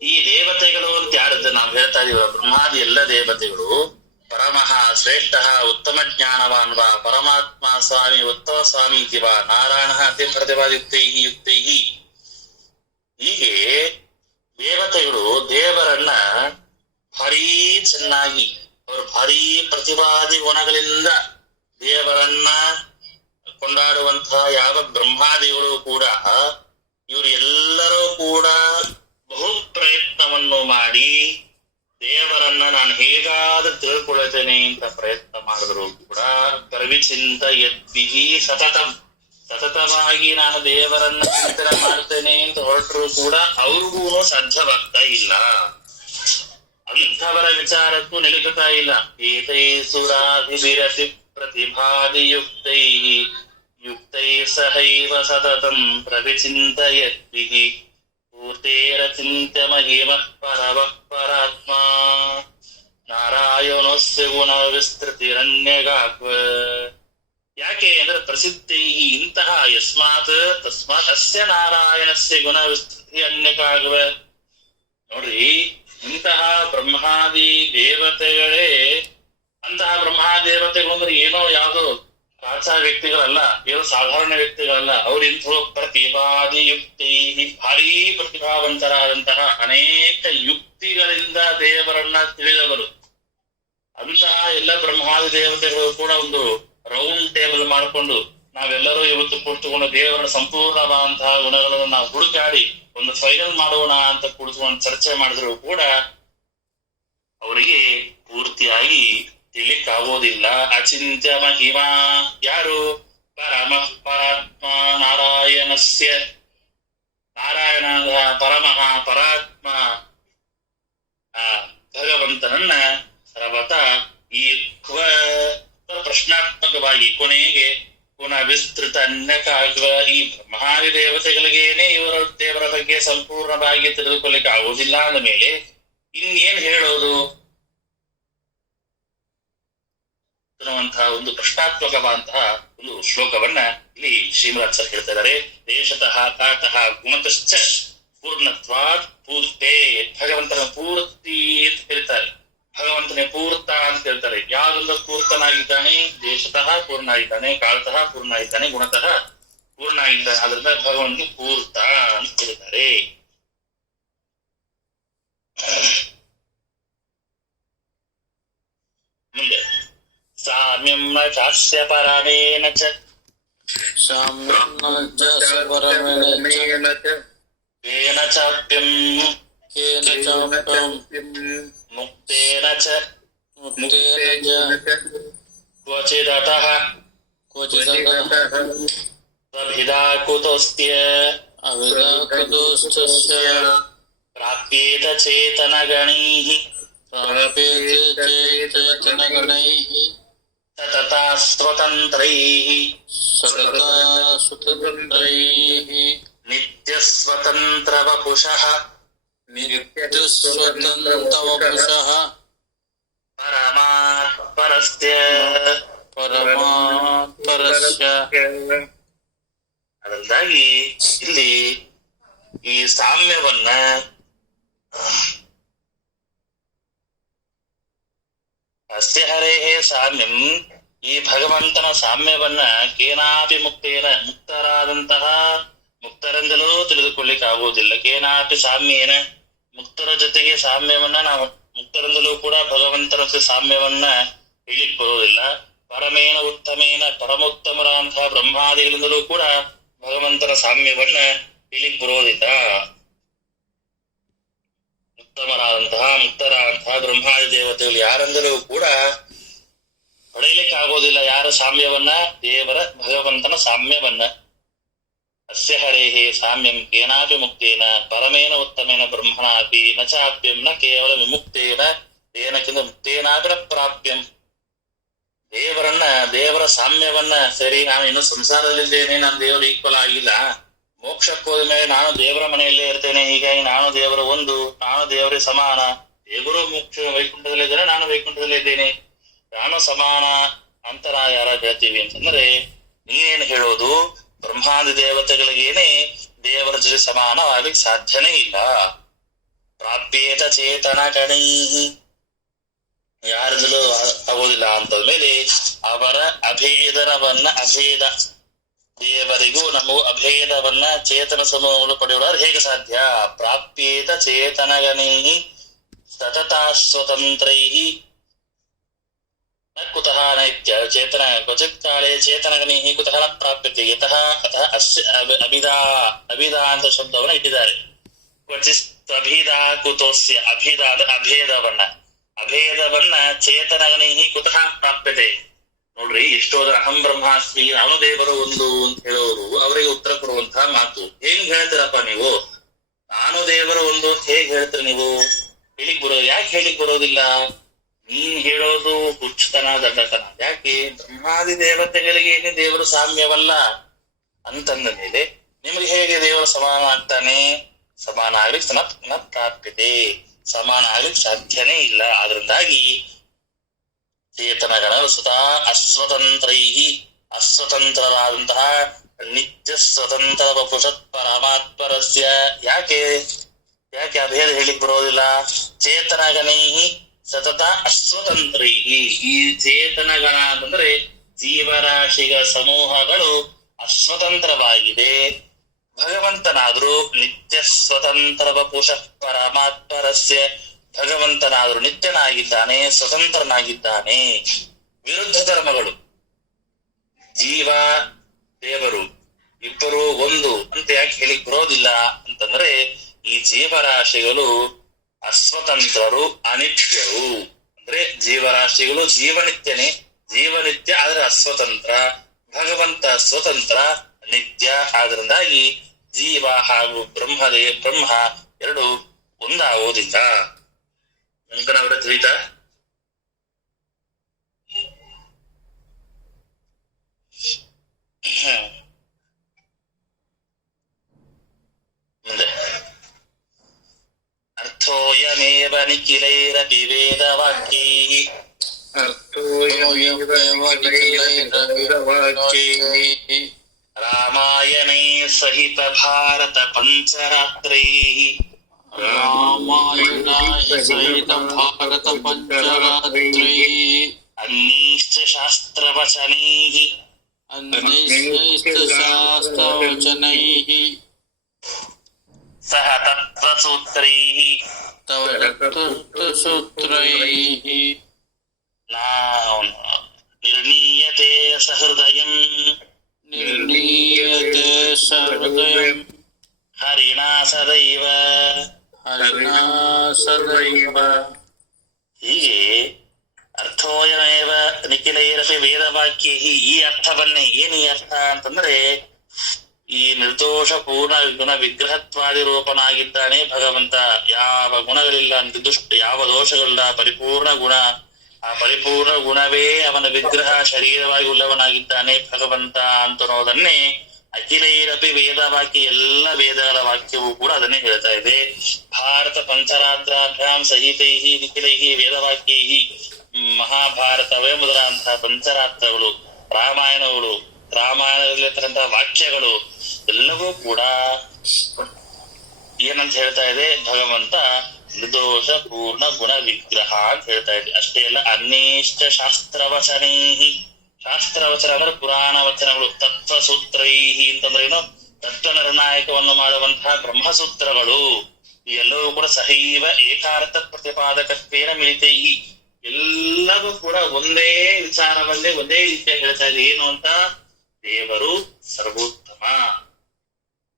ಈ ದೇವತೆಗಳು ಅಂತ ಯಾರದ್ದು ನಾವು ಹೇಳ್ತಾ ಇದೀವ, ಬ್ರಹ್ಮಾದಿ ಎಲ್ಲ ದೇವತೆಗಳು ಪರಮಃ ಶ್ರೇಷ್ಠ ಉತ್ತಮ ಜ್ಞಾನವಾನ್ ವಾ ಪರಮಾತ್ಮ ಸ್ವಾಮಿ ಉತ್ತಮ ಸ್ವಾಮಿ ಇತಿ ವಾ ನಾರಾಯಣ ಅತಿ ಪ್ರತಿಭಾದಿಯುಕ್ತೈಃ ಯುಕ್ತೈಃ. ಹೀಗೆ ದೇವತೆಗಳು ದೇವರನ್ನ ಭಾರೀ ಚೆನ್ನಾಗಿ ಅವರು ಭಾರೀ ಪ್ರತಿಭಾದಿ ಗುಣಗಳಿಂದ ದೇವರನ್ನ ಕೊಂಡಾಡುವಂತಹ ಯಾವ ಬ್ರಹ್ಮಾದಿಗಳು ಕೂಡ ಇವರು ಎಲ್ಲರೂ ಕೂಡ ಬಹು ಪ್ರಯತ್ನವನ್ನು ಮಾಡಿ ದೇವರನ್ನ ನಾನು ಹೇಗಾದ್ರೂ ತಿಳ್ಕೊಳ್ತೇನೆ ಅಂತ ಪ್ರಯತ್ನ ಮಾಡಿದ್ರು ಕೂಡ ಪ್ರವಿಚಿಂತ ಯದ್ವಿಹಿ ಸತತವಾಗಿ ನಾನು ದೇವರನ್ನ ಚಿಂತನೆ ಮಾಡ್ತೇನೆ ಅಂತ ಹೊರಟರು ಕೂಡ ಅವ್ರಿಗೂ ಸಾಧ್ಯವಾಗ್ತಾ ಇಲ್ಲ. ಅಂಥವರ ವಿಚಾರಕ್ಕೂ ನಿಲುಕುತ್ತಾ ಇಲ್ಲ. ಏತೈ ಸುರಾಧಿಭಿರತಿ ಪ್ರತಿಭಾದಿಯುಕ್ತೈ ಯುಕ್ತೈ ಸಹೈವ ಸತತಂ ಪ್ರವಿಚಿಂತಯದ್ವಿಃ ಪೂರ್ತೇರಚಿಂತ್ಯ ಮಹಿಮಃ ಪರಮಃ ಪರಾತ್ಮಾ ನಾರಾಯಣೋಸ್ಯ ಗುಣ ವಿಸ್ತೃತಿರನ್ಯಗಾತ್ವ. ಯಾಕೆ ಅಂದ್ರೆ ಪ್ರಸಿದ್ಧೈ ಇಂತಹ ಯಸ್ಮಾತ್ ತಸ್ಮಾತ್ ಅಸ್ಯ ನಾರಾಯಣಸ್ಯ ಗುಣ ವಿಸ್ತೃತಿ ಅನ್ಯಗಾಗ್ವ. ನೋಡ್ರಿ, ಇಂತಹ ಬ್ರಹ್ಮಾದಿ ದೇವತೆಗಳೇ, ಅಂತಹ ಬ್ರಹ್ಮಾದೇವತೆಗಳು ಅಂದ್ರೆ ಏನೋ ಯಾವುದೋ ರಾಜ ವ್ಯಕ್ತಿಗಳಲ್ಲ, ಏನೋ ಸಾಧಾರಣ ವ್ಯಕ್ತಿಗಳಲ್ಲ. ಅವ್ರು ಇಂಥ ಪ್ರತಿಭಾದಿಯುಕ್ತೈ ಭಾರೀ ಪ್ರತಿಭಾವಂತರಾದಂತಹ ಅನೇಕ ಯುಕ್ತಿಗಳಿಂದ ದೇವರನ್ನ ತಿಳಿದವರು. ಅಂತಹ ಎಲ್ಲ ಬ್ರಹ್ಮಾದಿ ದೇವತೆಗಳು ಕೂಡ ಒಂದು ರೌಂಡ್ ಟೇಬಲ್ ಮಾಡಿಕೊಂಡು ನಾವೆಲ್ಲರೂ ಇವತ್ತು ಕೂತ್ಕೊಂಡು ದೇವರ ಸಂಪೂರ್ಣವಾದಂತಹ ಗುಣಗಳನ್ನು ನಾವು ಹುಡುಕಾಡಿ ಒಂದು ಫೈನಲ್ ಮಾಡೋಣ ಅಂತ ಕೂತ್ಕೊಂಡು ಚರ್ಚೆ ಮಾಡಿದ್ರು ಕೂಡ ಅವರಿಗೆ ಪೂರ್ತಿಯಾಗಿ ತಿಳಿಯಕ್ಕಾಗೋದಿಲ್ಲ. ಅಚಿಂತ್ಯ ಮಹಿಮಾ ಯಾರು? ಪರಮಃ ಪರಾತ್ಮ ನಾರಾಯಣಸ್ಯ, ನಾರಾಯಣ ಪರಮಃ ಪರಾತ್ಮ ಭಗವಂತನನ್ನ ಸರ್ವತ ಈ ಪ್ರಶ್ನಾತ್ಮಕವಾಗಿ ಕೊನೆಗೆ ಪುನಃ ವಿಸ್ತೃತ ಅನ್ಯಕಾಗ್ವ. ಈ ಬ್ರಹ್ಮಾದಿ ದೇವತೆಗಳಿಗೇನೆ ಇವರ ದೇವರ ಬಗ್ಗೆ ಸಂಪೂರ್ಣವಾಗಿ ತಿಳಿದುಕೊಳ್ಳಿಕ್ಕೆ ಆಗುವುದಿಲ್ಲ ಅಂದ ಮೇಲೆ ಇನ್ನೇನ್ ಹೇಳೋದು ಅನ್ನುವಂತಹ ಒಂದು ಪ್ರಶ್ನಾತ್ಮಕವಾದಂತಹ ಒಂದು ಶ್ಲೋಕವನ್ನ ಇಲ್ಲಿ ಶ್ರೀಮದಾಚಾರ್ಯ ಹೇಳ್ತಾ ಇದ್ದಾರೆ. ದೇಶತಃ ಕಾತಃ ಗುಣತಶ್ಚ ಪೂರ್ಣತ್ವಾತ್ ಪೂರ್ತೆ. ಭಗವಂತನ ಪೂರ್ತಿ ಅಂತ ಹೇಳ್ತಾರೆ, ಭಗವಂತನೇ ಪೂರ್ತ ಅಂತ ಹೇಳ್ತಾರೆ. ಯಾವ್ದೊಂದು ಪೂರ್ತನಾಗಿದ್ದಾನೆ, ದೇಶತಃ ಪೂರ್ಣ ಆಗಿದ್ದಾನೆ, ಕಾಲತಃ ಪೂರ್ಣ ಆಗಿದ್ದಾನೆ, ಗುಣತಃ ಪೂರ್ಣ ಆಗಿದ್ದಾನೆ. ಆದ್ರಿಂದ ಭಗವಂತನಿಗೆ ಪೂರ್ತ ಅಂತ ಹೇಳ್ತಾರೆ. ಮುಂದೆ ಸಾಮ್ಯಂ ನ ಚಾಸ್ಯ ಪರಮೇನ ಚ ಕೇನ ಚಾಪ್ಯಂ ಮುಕ್ತೇನ ಚ ಕ್ವಚಿದತಃ ಕ್ವಚಿದಃ ಸ್ವಭಿದಾ ಕುತೋಸ್ತ್ಯ ಅವಿದಾಕುತೋಸ್ತಸ್ಯ ಪ್ರಾಪ್ಯೇತ ಚೇತನಗಣೈಃ ಪ್ರಾಪ್ಯತೆ ಚೇತನಗಣೈಃ ಸತತಾ ಸ್ವತಂತ್ರೈಃ ಸತತಾ ಸ್ವತಂತ್ರೈಃ ನಿತ್ಯಸ್ವತಂತ್ರವಪುಷಃ ನಿತ್ಯಸ್ವತಂತ್ರವಪುಷಃ ಪರಮಾತ್ಪರಸ್ಯ. ಪರಮಾತ್ಪರಸ್ಯ. ಅದರಿಂದಾಗಿ ಇಲ್ಲಿ ಈ ಸಾಮ್ಯವನ್ನ ಅಸ್ಯ ಹರೇಃ ಸಾಮ್ಯಂ, ಈ ಭಗವಂತನ ಸಾಮ್ಯವನ್ನ ಕೇನಾಪಿ ಮುಕ್ತೇನ, ಮುಕ್ತರಾದಂತಹ ಮುಕ್ತರೆಂದಲೂ ತಿಳಿದುಕೊಳ್ಳಿಕ್ಕೆ ಆಗುವುದಿಲ್ಲ. ಕೇನಾಪಿ ಸಾಮ್ಯೇನ, ಮುಕ್ತರ ಜೊತೆಗೆ ಸಾಮ್ಯವನ್ನ ನಾವು ಮುಕ್ತರೆಂದಲೂ ಕೂಡ ಭಗವಂತನ ಸಾಮ್ಯವನ್ನ ಹೇಳಿಕ್ ಬರೋದಿಲ್ಲ. ಪರಮೇನ ಉತ್ತಮೇನ, ಪರಮೋತ್ತಮರಾದಂತಹ ಬ್ರಹ್ಮಾದಿಗಳಿಂದಲೂ ಕೂಡ ಭಗವಂತನ ಸಾಮ್ಯವನ್ನ ಹೇಳಿಕ್ ಬರೋದಿಲ್ಲ. ಉತ್ತಮರಾದಂತಹ ಮುಕ್ತರಾದಂತಹ ಬ್ರಹ್ಮಾದಿ ದೇವತೆಗಳು ಯಾರೆಂದಲೂ ಕೂಡ ಪಡೆಯಲಿಕ್ಕೆ ಆಗೋದಿಲ್ಲ ಯಾರ ಸಾಮ್ಯವನ್ನ, ದೇವರ ಭಗವಂತನ ಸಾಮ್ಯವನ್ನ. ಅಸ್ಯ ಹರೇಃ ಸಾಮ್ಯಂ ಕೇನಾಪಿ ಮುಕ್ತೇನ ಪರಮೇನ ಉತ್ತಮೇನ ಬ್ರಹ್ಮಣಾಪಿ ನ ಚಾಪ್ಯಂ ನ ಕೇವಲ ವಿಮುಕ್ತೇನ ತೇನಕ್ಕಿಂತ ಮುಕ್ತೇನಾಪಿ ನ ಪ್ರಾಪ್ಯಂ. ದೇವರ ಸಾಮ್ಯವನ್ನ, ಸರಿ ನಾನು ಇನ್ನು ಸಂಸಾರದಲ್ಲಿದ್ದೇನೆ, ನಾನು ದೇವರು ಈಕ್ವಲ್ ಆಗಿಲ್ಲ, ಮೋಕ್ಷಕ್ಕೆ ಹೋದ ಮೇಲೆ ನಾನು ದೇವರ ಮನೆಯಲ್ಲೇ ಇರ್ತೇನೆ, ಹೀಗಾಗಿ ನಾನು ದೇವರ ಒಂದು, ನಾನು ದೇವರೇ ಸಮಾನ, ದೇವರು ಮೋಕ್ಷ ವೈಕುಂಠದಲ್ಲಿದ್ದೇನೆ, ನಾನು ವೈಕುಂಠದಲ್ಲಿದ್ದೇನೆ, ನಾನು ಸಮಾನ ಅಂತ ನಾವು ಯಾರಾಗ ಹೇಳ್ತೀವಿ ಅಂತಂದ್ರೆ, ನೀನೇನು ಹೇಳೋದು ಬ್ರಹ್ಮಾದಿ ದೇವತೆಗಳಿಗೇನೆ ದೇವರ ಜೊತೆ ಸಮಾನವಾಗಲಿಕ್ಕೆ ಸಾಧ್ಯನೇ ಇಲ್ಲ. ಪ್ರಾಪ್ಯೇತ ಚೇತನ ಗಣೈ, ಯಾರಿಂದಲೂ ಆಗೋದಿಲ್ಲ ಅಂತಂದ್ಮೇಲೆ ಅವರ ಅಭೇದನವನ್ನ, ಅಭೇದ ದೇವರಿಗೂ ನಮಗೂ ಅಭೇದವನ್ನ ಚೇತನ ಸಮೂಹಗಳು ಪಡೆಯುವುದು ಹೇಗೆ ಸಾಧ್ಯ? ಪ್ರಾಪ್ಯೇತ ಚೇತನಗಣೈ ಸತತಾ ಸ್ವತಂತ್ರೈ ನ ಕುತಃ ನೈತ್ಯ ಚೇತನ ಕ್ವಚಿತ್ ಕಾಲೇ ಚೇತನಗಣೈ ಕುತಃ ನ ಪ್ರಾಪ್ಯತೆ ಯತಃ ಅತಃ ಅಸ್ಯ ಅಭಿದಾ ಅಂತ ಶಬ್ದವನ್ನ ಇಟ್ಟಿದ್ದಾರೆ. ಕ್ವಚಿತ್ ಅಭಿದಾ ಕುತೋಸ್ಯ, ಅಭಿದಾ ಅಂದ್ರೆ ಅಭೇದವನ್ನ ಚೇತನಗಣೈ ಕುತಃ ಪ್ರಾಪ್ಯತೆ. ನೋಡ್ರಿ, ಎಷ್ಟೋದ್ರ ಅಹಂ ಬ್ರಹ್ಮಾಸ್ಮಿ, ನಾನು ದೇವರು ಒಂದು ಅಂತ ಹೇಳೋರು ಅವರಿಗೆ ಉತ್ತರ ಕೊಡುವಂತಹ ಮಾತು. ಹೆಂಗ್ ಹೇಳ್ತೀರಪ್ಪ ನೀವು? ನಾನು ದೇವರು ಒಂದು ಅಂತ ಹೇಗ್ ಹೇಳ್ತೀರಿ ನೀವು? ಹೇಳಿಕ್ ಬರೋದು ಯಾಕೆ ಹೇಳಿಕ್ ಬರೋದಿಲ್ಲ? ನೀನ್ ಹೇಳೋದು ಹುಚ್ಚತನ, ದಡ್ಡತನ. ಯಾಕೆ? ಬ್ರಹ್ಮಾದಿ ದೇವತೆಗಳಿಗೆ ಏನೇ ದೇವರು ಸಾಮ್ಯವಲ್ಲ ಅಂತಂದ ಮೇಲೆ ನಿಮ್ಗೆ ಹೇಗೆ ದೇವರು ಸಮಾನ ಆಗ್ತಾನೆ? ಸಮಾನ ಆಗ್ಲಿಕ್ಕೆ ನ ಪ್ರಾಪ್ಯತೆ, ಸಮಾನ ಆಗ್ಲಿಕ್ಕೆ ಸಾಧ್ಯನೇ ಇಲ್ಲ. ಆದ್ರಿಂದಾಗಿ ಚೇತನಗಣ ಸುತಾ ಅಸ್ವತಂತ್ರೈ, ಅಸ್ವತಂತ್ರರಾದಂತಹ ನಿತ್ಯ ಸ್ವತಂತ್ರ ವಪುಷತ್ ಪರಮಾತ್ಪರಸ್ಯ. ಯಾಕೆ ಅಭೇದ ಹೇಳಿಕ್ ಬರೋದಿಲ್ಲ? ಚೇತನಗಣೈ ಸತತ ಅಸ್ವತಂತ್ರೈ, ಈ ಚೇತನಗಣ ಅಂತಂದ್ರೆ ಜೀವರಾಶಿಗಳ ಸಮೂಹಗಳು ಅಸ್ವತಂತ್ರವಾಗಿದೆ. ಭಗವಂತನಾದ್ರೂ ನಿತ್ಯ ಸ್ವತಂತ್ರ ವಪುಷ ಪರಮಾತ್ಪರಸ್ಯ, ಭಗವಂತನಾದ್ರೂ ನಿತ್ಯನಾಗಿದ್ದಾನೆ, ಸ್ವತಂತ್ರನಾಗಿದ್ದಾನೆ. ವಿರುದ್ಧ ಧರ್ಮಗಳು, ಜೀವ ದೇವರು ಇಬ್ಬರು ಒಂದು ಅಂತ ಯಾಕೆ ಹೇಳಿಕ್ ಬರೋದಿಲ್ಲ ಅಂತಂದ್ರೆ, ಈ ಜೀವರಾಶಿಗಳು ಅಸ್ವತಂತ್ರರು, ಅನಿತ್ಯರು. ಅಂದ್ರೆ ಜೀವರಾಶಿಗಳು ಜೀವನಿತ್ಯನೇ, ಜೀವನಿತ್ಯ ಆದ್ರೆ ಅಸ್ವತಂತ್ರ, ಭಗವಂತ ಸ್ವತಂತ್ರ ನಿತ್ಯ. ಆದ್ರಿಂದಾಗಿ ಜೀವ ಹಾಗೂ ಬ್ರಹ್ಮ ಎರಡು ಒಂದಾಗೋದಿಲ್ಲ. ಅವರ ತಿಳಿತಾ? ಮುಂದೆ ಅರ್ಥೋಯಮೇವ ನಿಖಿಲೈರಪಿ ವೇದವಾಕ್ಯೈಃ, ರಾಮಾಯಣೇ ಸಹಿತ ಭಾರತ ಪಂಚರಾತ್ರೈಃ, ಸಹಿತ ಭಾರತ ಪಂಚರಾತ್ರೈಃ ಅನ್ಯೈಶ್ಚ ಶಾಸ್ತ್ರವಚನೈಃ, ಅನ್ಯೈಶ್ಚ ಶಾಸ್ತ್ರವಚನೈಃ ಸಹ ತತ್ವಸೂತ್ರೈಃ ತತ್ವಸೂತ್ರೈಃ ನಿರ್ಣೀಯತೆ ಸಹೃದಯಂ, ನಿರ್ಣೀಯತೆ ಸಹೃದಯಂ ಹರಿಣಾ ಸದೈವ. ಹರಿಣಾ ಸದೈವ. ಹೀಗೆ ಅರ್ಥ ಅರ್ಥೋಯಮೇವ ನಿಖಿಲೈರಪಿ ವೇದವಾಕ್ಯ ಈ ಅರ್ಥವನ್ನೇ. ಏನು ಈ ಅರ್ಥ ಅಂತಂದ್ರೆ, ಈ ನಿರ್ದೋಷ ಪೂರ್ಣ ಗುಣ ವಿಗ್ರಹತ್ವಾದಿ ರೂಪನಾಗಿದ್ದಾನೆ ಭಗವಂತ. ಯಾವ ಗುಣಗಳಿಲ್ಲ, ನಿರ್ದುಷ್ಟ ಯಾವ ದೋಷಗಳಿಲ್ಲ, ಪರಿಪೂರ್ಣ ಗುಣ. ಆ ಪರಿಪೂರ್ಣ ಗುಣವೇ ಅವನ ವಿಗ್ರಹ, ಶರೀರವಾಗಿ ಉಳ್ಳವನಾಗಿದ್ದಾನೆ ಭಗವಂತ ಅಂತನೋದನ್ನೇ ಅಖಿಲೈರಪಿ ವೇದ ವಾಕ್ಯ, ಎಲ್ಲ ವೇದಗಳ ವಾಕ್ಯವೂ ಕೂಡ ಅದನ್ನೇ ಹೇಳ್ತಾ ಇದೆ. ಭಾರತ ಪಂಚರಾತ್ರಾಭ್ಯಾಂ ಸಹಿತೈ ನಿಖಿಲೈ ವೇದವಾಕ್ಯೈ, ಮಹಾಭಾರತವೇ ಮೊದಲಾದಂತಹ ಪಂಚರಾತ್ರಗಳು, ರಾಮಾಯಣಗಳು, ರಾಮಾಯಣದಲ್ಲಿರ್ತಕ್ಕಂತಹ ವಾಕ್ಯಗಳು ಎಲ್ಲವೂ ಕೂಡ ಏನಂತ ಹೇಳ್ತಾ ಇದೆ, ಭಗವಂತ ನಿರ್ದೋಷ ಪೂರ್ಣ ಗುಣ ವಿಗ್ರಹ ಅಂತ ಹೇಳ್ತಾ ಇದೆ. ಅಷ್ಟೇ ಅಲ್ಲ, ಅನ್ನೇಷ್ಟ ಶಾಸ್ತ್ರವಚನೈ, ಶಾಸ್ತ್ರವಚನ ಅಂದ್ರೆ ಪುರಾಣ ವಚನಗಳು, ತತ್ವಸೂತ್ರೈಹಿ ಅಂತಂದ್ರೆ ಏನು, ತತ್ವ ನಿರ್ಣಾಯಕವನ್ನು ಮಾಡುವಂತಹ ಬ್ರಹ್ಮಸೂತ್ರಗಳು, ಎಲ್ಲವೂ ಕೂಡ ಸಹೈವ ಏಕಾರ್ಥ ಪ್ರತಿಪಾದಕತ್ವೇನ ಮಿಳಿತೈಹಿ, ಎಲ್ಲವೂ ಕೂಡ ಒಂದೇ ವಿಚಾರವಲ್ಲೇ ಒಂದೇ ರೀತಿಯಾಗಿ ಹೇಳ್ತಾ ಇದೆ. ಏನು ಅಂತ, ದೇವರು ಸರ್ವೋತ್ತಮ,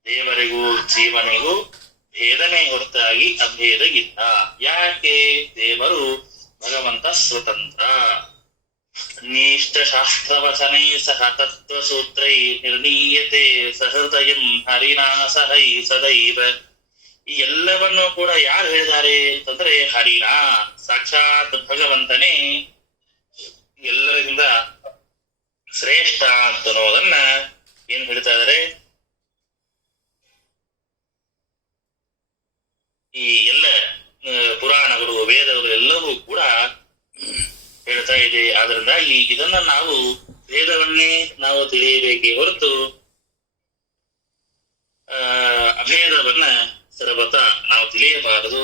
ದೇವರಿಗೂ ಜೀವನಿಗೂ ಭೇದನೆ ಹೊರತಾಗಿ ಅಭೇದ ಇಲ್ಲ. ಯಾಕೆ? ದೇವರು ಭಗವಂತ ಸ್ವತಂತ್ರ. ನೀಷ್ಟ ಶಾಸ್ತ್ರವಚನೈ ಸಹ ತತ್ವಸೂತ್ರೈ ನಿರ್ಣೀಯತೆ ಸಹೃದಯಂ ಹರಿನಾ ಸಹೈ ಸದೈವ. ಈ ಎಲ್ಲವನ್ನೂ ಕೂಡ ಯಾರು ಹೇಳಿದ್ದಾರೆ ಅಂತಂದ್ರೆ, ಹರಿನಾ ಸಾಕ್ಷಾತ್ ಭಗವಂತನೇ ಎಲ್ಲರಿಂದ ಶ್ರೇಷ್ಠ ಅಂತನ್ನೋದನ್ನ ಏನ್ ಹೇಳ್ತಾ ಇದಾರೆ, ಈ ಎಲ್ಲ ಪುರಾಣಗಳು ವೇದಗಳು ಎಲ್ಲವೂ ಕೂಡ ಹೇಳ್ತಾ ಇದೆ. ಆದ್ರಿಂದಾಗಿ ಇದನ್ನ ನಾವು ವೇದವನ್ನೇ ನಾವು ತಿಳಿಯಬೇಕೇ ಹೊರತು ಅಭೇದವನ್ನ ಸರ್ವತ ನಾವು ತಿಳಿಯಬಾರದು.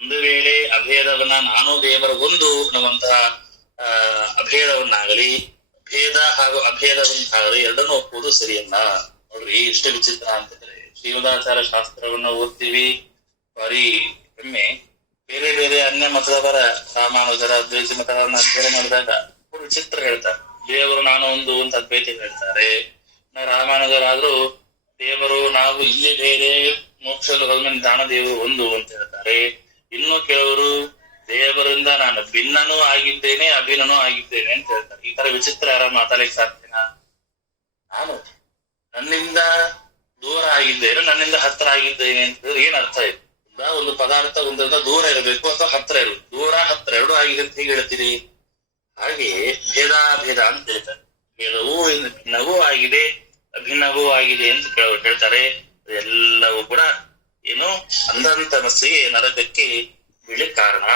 ಒಂದು ವೇಳೆ ಅಭೇದವನ್ನ ನಾನು ದೇವರ ಒಂದು ಅನ್ನುವಂತಹ ಅಭೇದವನ್ನಾಗಲಿ, ಭೇದ ಹಾಗೂ ಅಭೇದವನ್ನಾಗಲಿ ಎರಡನ್ನೂ ಒಪ್ಪುವುದು ಸರಿಯಲ್ಲ. ನೋಡ್ರಿ, ಇಷ್ಟು ವಿಚಿತ್ರ ಅಂತಂದ್ರೆ, ಶ್ರೀಮದಾಚಾರ್ಯ ಶಾಸ್ತ್ರವನ್ನ ಓದ್ತೀವಿ, ಬಾರಿ ಒಮ್ಮೆ ಬೇರೆ ಬೇರೆ ಅನ್ಯ ಮತದವರ ರಾಮಾನುಜರ ದ್ವೈತ ಮತಗಳನ್ನ ಅಧ್ಯಯನ ಮಾಡಿದಾಗ ವಿಚಿತ್ರ ಹೇಳ್ತಾರೆ. ದೇವರು ನಾನು ಒಂದು ಅಂತ ಅದ್ವೈತ ಹೇಳ್ತಾರೆ. ರಾಮಾನುಜರಾದ್ರೂ ದೇವರು ನಾವು ಇಲ್ಲಿ ಬೇರೆ, ಮೋಕ್ಷದ ಹೊರಗಿನ ದಾನ ದೇವರು ಒಂದು ಅಂತ ಹೇಳ್ತಾರೆ. ಇನ್ನು ಕೆಲವರು ದೇವರಿಂದ ನಾನು ಭಿನ್ನನೂ ಆಗಿದ್ದೇನೆ ಅಭಿನ್ನನೂ ಆಗಿದ್ದೇನೆ ಅಂತ ಹೇಳ್ತಾರೆ. ಈ ತರ ವಿಚಿತ್ರ ಯಾರ ಮಾತಾಡಲಿಕ್ಕೆ ಸಾಧ್ಯನಾ? ನಾನು ನನ್ನಿಂದ ದೂರ ಆಗಿದ್ದೇನೆ, ನನ್ನಿಂದ ಹತ್ರ ಆಗಿದ್ದೇನೆ ಅಂತ ಹೇಳಿದ್ರೆ ಏನ್ ಅರ್ಥ ಇದೆ? ಒಂದು ಪದಾರ್ಥ ಒಂದರಿಂದ ದೂರ ಇರಬೇಕು ಅಥವಾ ಹತ್ರ ಇರಬೇಕು. ದೂರ ಹತ್ರ ಎರಡೂ ಆಗಿದೆ ಅಂತ ಹೇಗೆ ಹೇಳ್ತೀರಿ? ಹಾಗೆ ಭೇದಾಭೇದ ಅಂತ ಹೇಳ್ತಾರೆ. ಭೇದವೂ ಭಿನ್ನವೂ ಆಗಿದೆ, ಅಭಿನ್ನವೂ ಆಗಿದೆ ಅಂತ ಕೆಲವರು ಹೇಳ್ತಾರೆ. ಎಲ್ಲವೂ ಕೂಡ ಏನು ಅಂಧಂತ ಮನಸ್ಸಿಗೆ ನರಕಕ್ಕೆ ಬೀಳಿ ಕಾರಣ.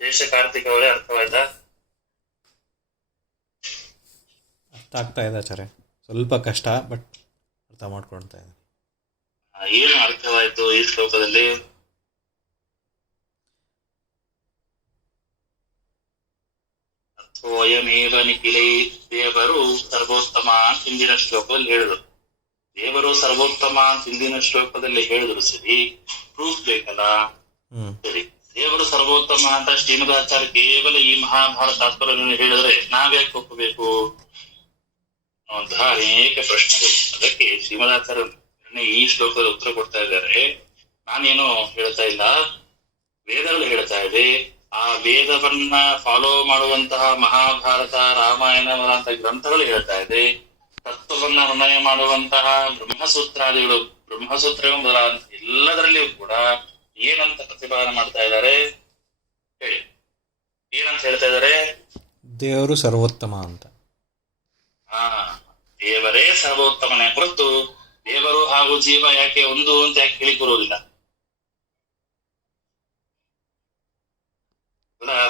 ದೇಶ ಕಾರ್ತಿಕ ಅವರೇ ಅರ್ಥವಾಯ್ತಾ? ಅರ್ಥ ಆಗ್ತಾ ಇದೆ ಆಚಾರ್ಯ, ಸ್ವಲ್ಪ ಕಷ್ಟ, ಬಟ್ ಅರ್ಥ ಮಾಡ್ಕೊಳ್ತಾ ಇದೆ. ಏನು ಅರ್ಥವಾಯ್ತು ಈ ಶ್ಲೋಕದಲ್ಲಿ? ಅರ್ಥೋಯಮೇವ ನಿಖಿಲೈ, ದೇವರು ಸರ್ವೋತ್ತಮ ಹಿಂದಿನ ಶ್ಲೋಕದಲ್ಲಿ ಹೇಳಿದ್ರು. ದೇವರು ಸರ್ವೋತ್ತಮ ಹಿಂದಿನ ಶ್ಲೋಕದಲ್ಲಿ ಹೇಳಿದ್ರು, ಸರಿ, ಪ್ರೂಫ್ ಬೇಕಲ್ಲ. ಸರಿ, ದೇವರು ಸರ್ವೋತ್ತಮ ಅಂತ ಶ್ರೀಮದಾಚಾರ್ಯ ಕೇವಲ ಈ ಮಹಾಭಾರತ ತಾತ್ಪರ್ಯವನ್ನು ಹೇಳಿದ್ರೆ ನಾವ್ಯಾಕೆ ಒಪ್ಪಬೇಕು ಅನ್ನುವಂತಹ ಅನೇಕ ಪ್ರಶ್ನೆಗಳು. ಅದಕ್ಕೆ ಶ್ರೀಮದಾಚಾರ್ಯ ಈ ಶ್ಲೋಕದ ಉತ್ತರ ಕೊಡ್ತಾ ಇದ್ದಾರೆ. ನಾನೇನು ಹೇಳ್ತಾ ಇಲ್ಲ, ವೇದಗಳು ಹೇಳ್ತಾ ಇದೆ. ಆ ವೇದವನ್ನ ಫಾಲೋ ಮಾಡುವಂತಹ ಮಹಾಭಾರತ, ರಾಮಾಯಣ ಅಂತ ಗ್ರಂಥಗಳು ಹೇಳ್ತಾ ಇದೆ. ತತ್ವವನ್ನ ನಿರ್ಣಯ ಮಾಡುವಂತಹ ಬ್ರಹ್ಮಸೂತ್ರಾದಿಗಳು, ಬ್ರಹ್ಮಸೂತ್ರ ಎಲ್ಲದರಲ್ಲಿಯೂ ಕೂಡ ಏನಂತ ಪ್ರತಿಪಾದನೆ ಮಾಡ್ತಾ ಇದ್ದಾರೆ ಹೇಳಿ? ಏನಂತ ಹೇಳ್ತಾ ಇದ್ದಾರೆ? ದೇವರು ಸರ್ವೋತ್ತಮ ಅಂತ. ದೇವರೇ ಸರ್ವೋತ್ತಮನೇ ಹೊರತು ದೇವರು ಹಾಗೂ ಜೀವ ಯಾಕೆ ಒಂದು ಅಂತ ಯಾಕೆ ಹೇಳಿ ಬರುವುದಿಲ್ಲ?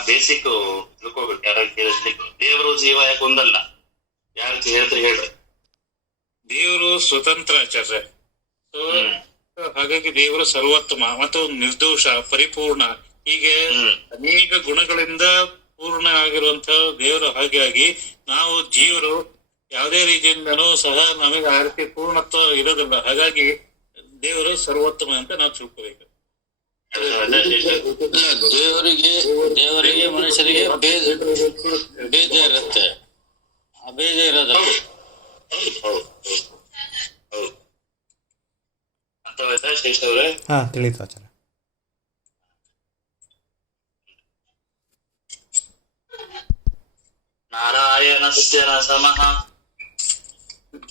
ಬೇಸಿಕ್ ತಿಳ್ಕೋಬೇಕು. ಯಾರು ಕೇಳಿಸ್ಲಿಕ್ಕೆ ದೇವರು ಜೀವ ಯಾಕೆ ಒಂದಲ್ಲ? ಯಾರು ಹೇಳ್ತಾರೆ ಹೇಳ್ರಿ. ದೇವರು ಸ್ವತಂತ್ರ ಆಚಾರ್ಯ. ಹಾಗಾಗಿ ದೇವರು ಸರ್ವೋತ್ತಮ ಮತ್ತು ನಿರ್ದೋಷ, ಪರಿಪೂರ್ಣ, ಹೀಗೆ ಅನೇಕ ಗುಣಗಳಿಂದ ಪೂರ್ಣ ಆಗಿರುವಂತಹ ದೇವರು. ಹಾಗಾಗಿ ನಾವು ಜೀವರು ಯಾವುದೇ ರೀತಿಯಿಂದನೂ ಸಹ ನಮಗೆ ಆ ರೀತಿ ಪೂರ್ಣತ್ವ ಇರೋದಿಲ್ಲ. ಹಾಗಾಗಿ ದೇವರು ಸರ್ವೋತ್ತಮ ಅಂತ ನಾವು ತಿಳ್ಕೋಬೇಕು. ದೇವರಿಗೆ ಮನುಷ್ಯರಿಗೆ ಭೇದ ಇರುತ್ತೆ, ಅಭೇದ ಇರೋದಿಲ್ಲ. ಹಾ, ತಿಳಿತು ಆಚಾರ್ಯ. ನಾರಾಯಣಸ್ಯ ನ ಸಮಃ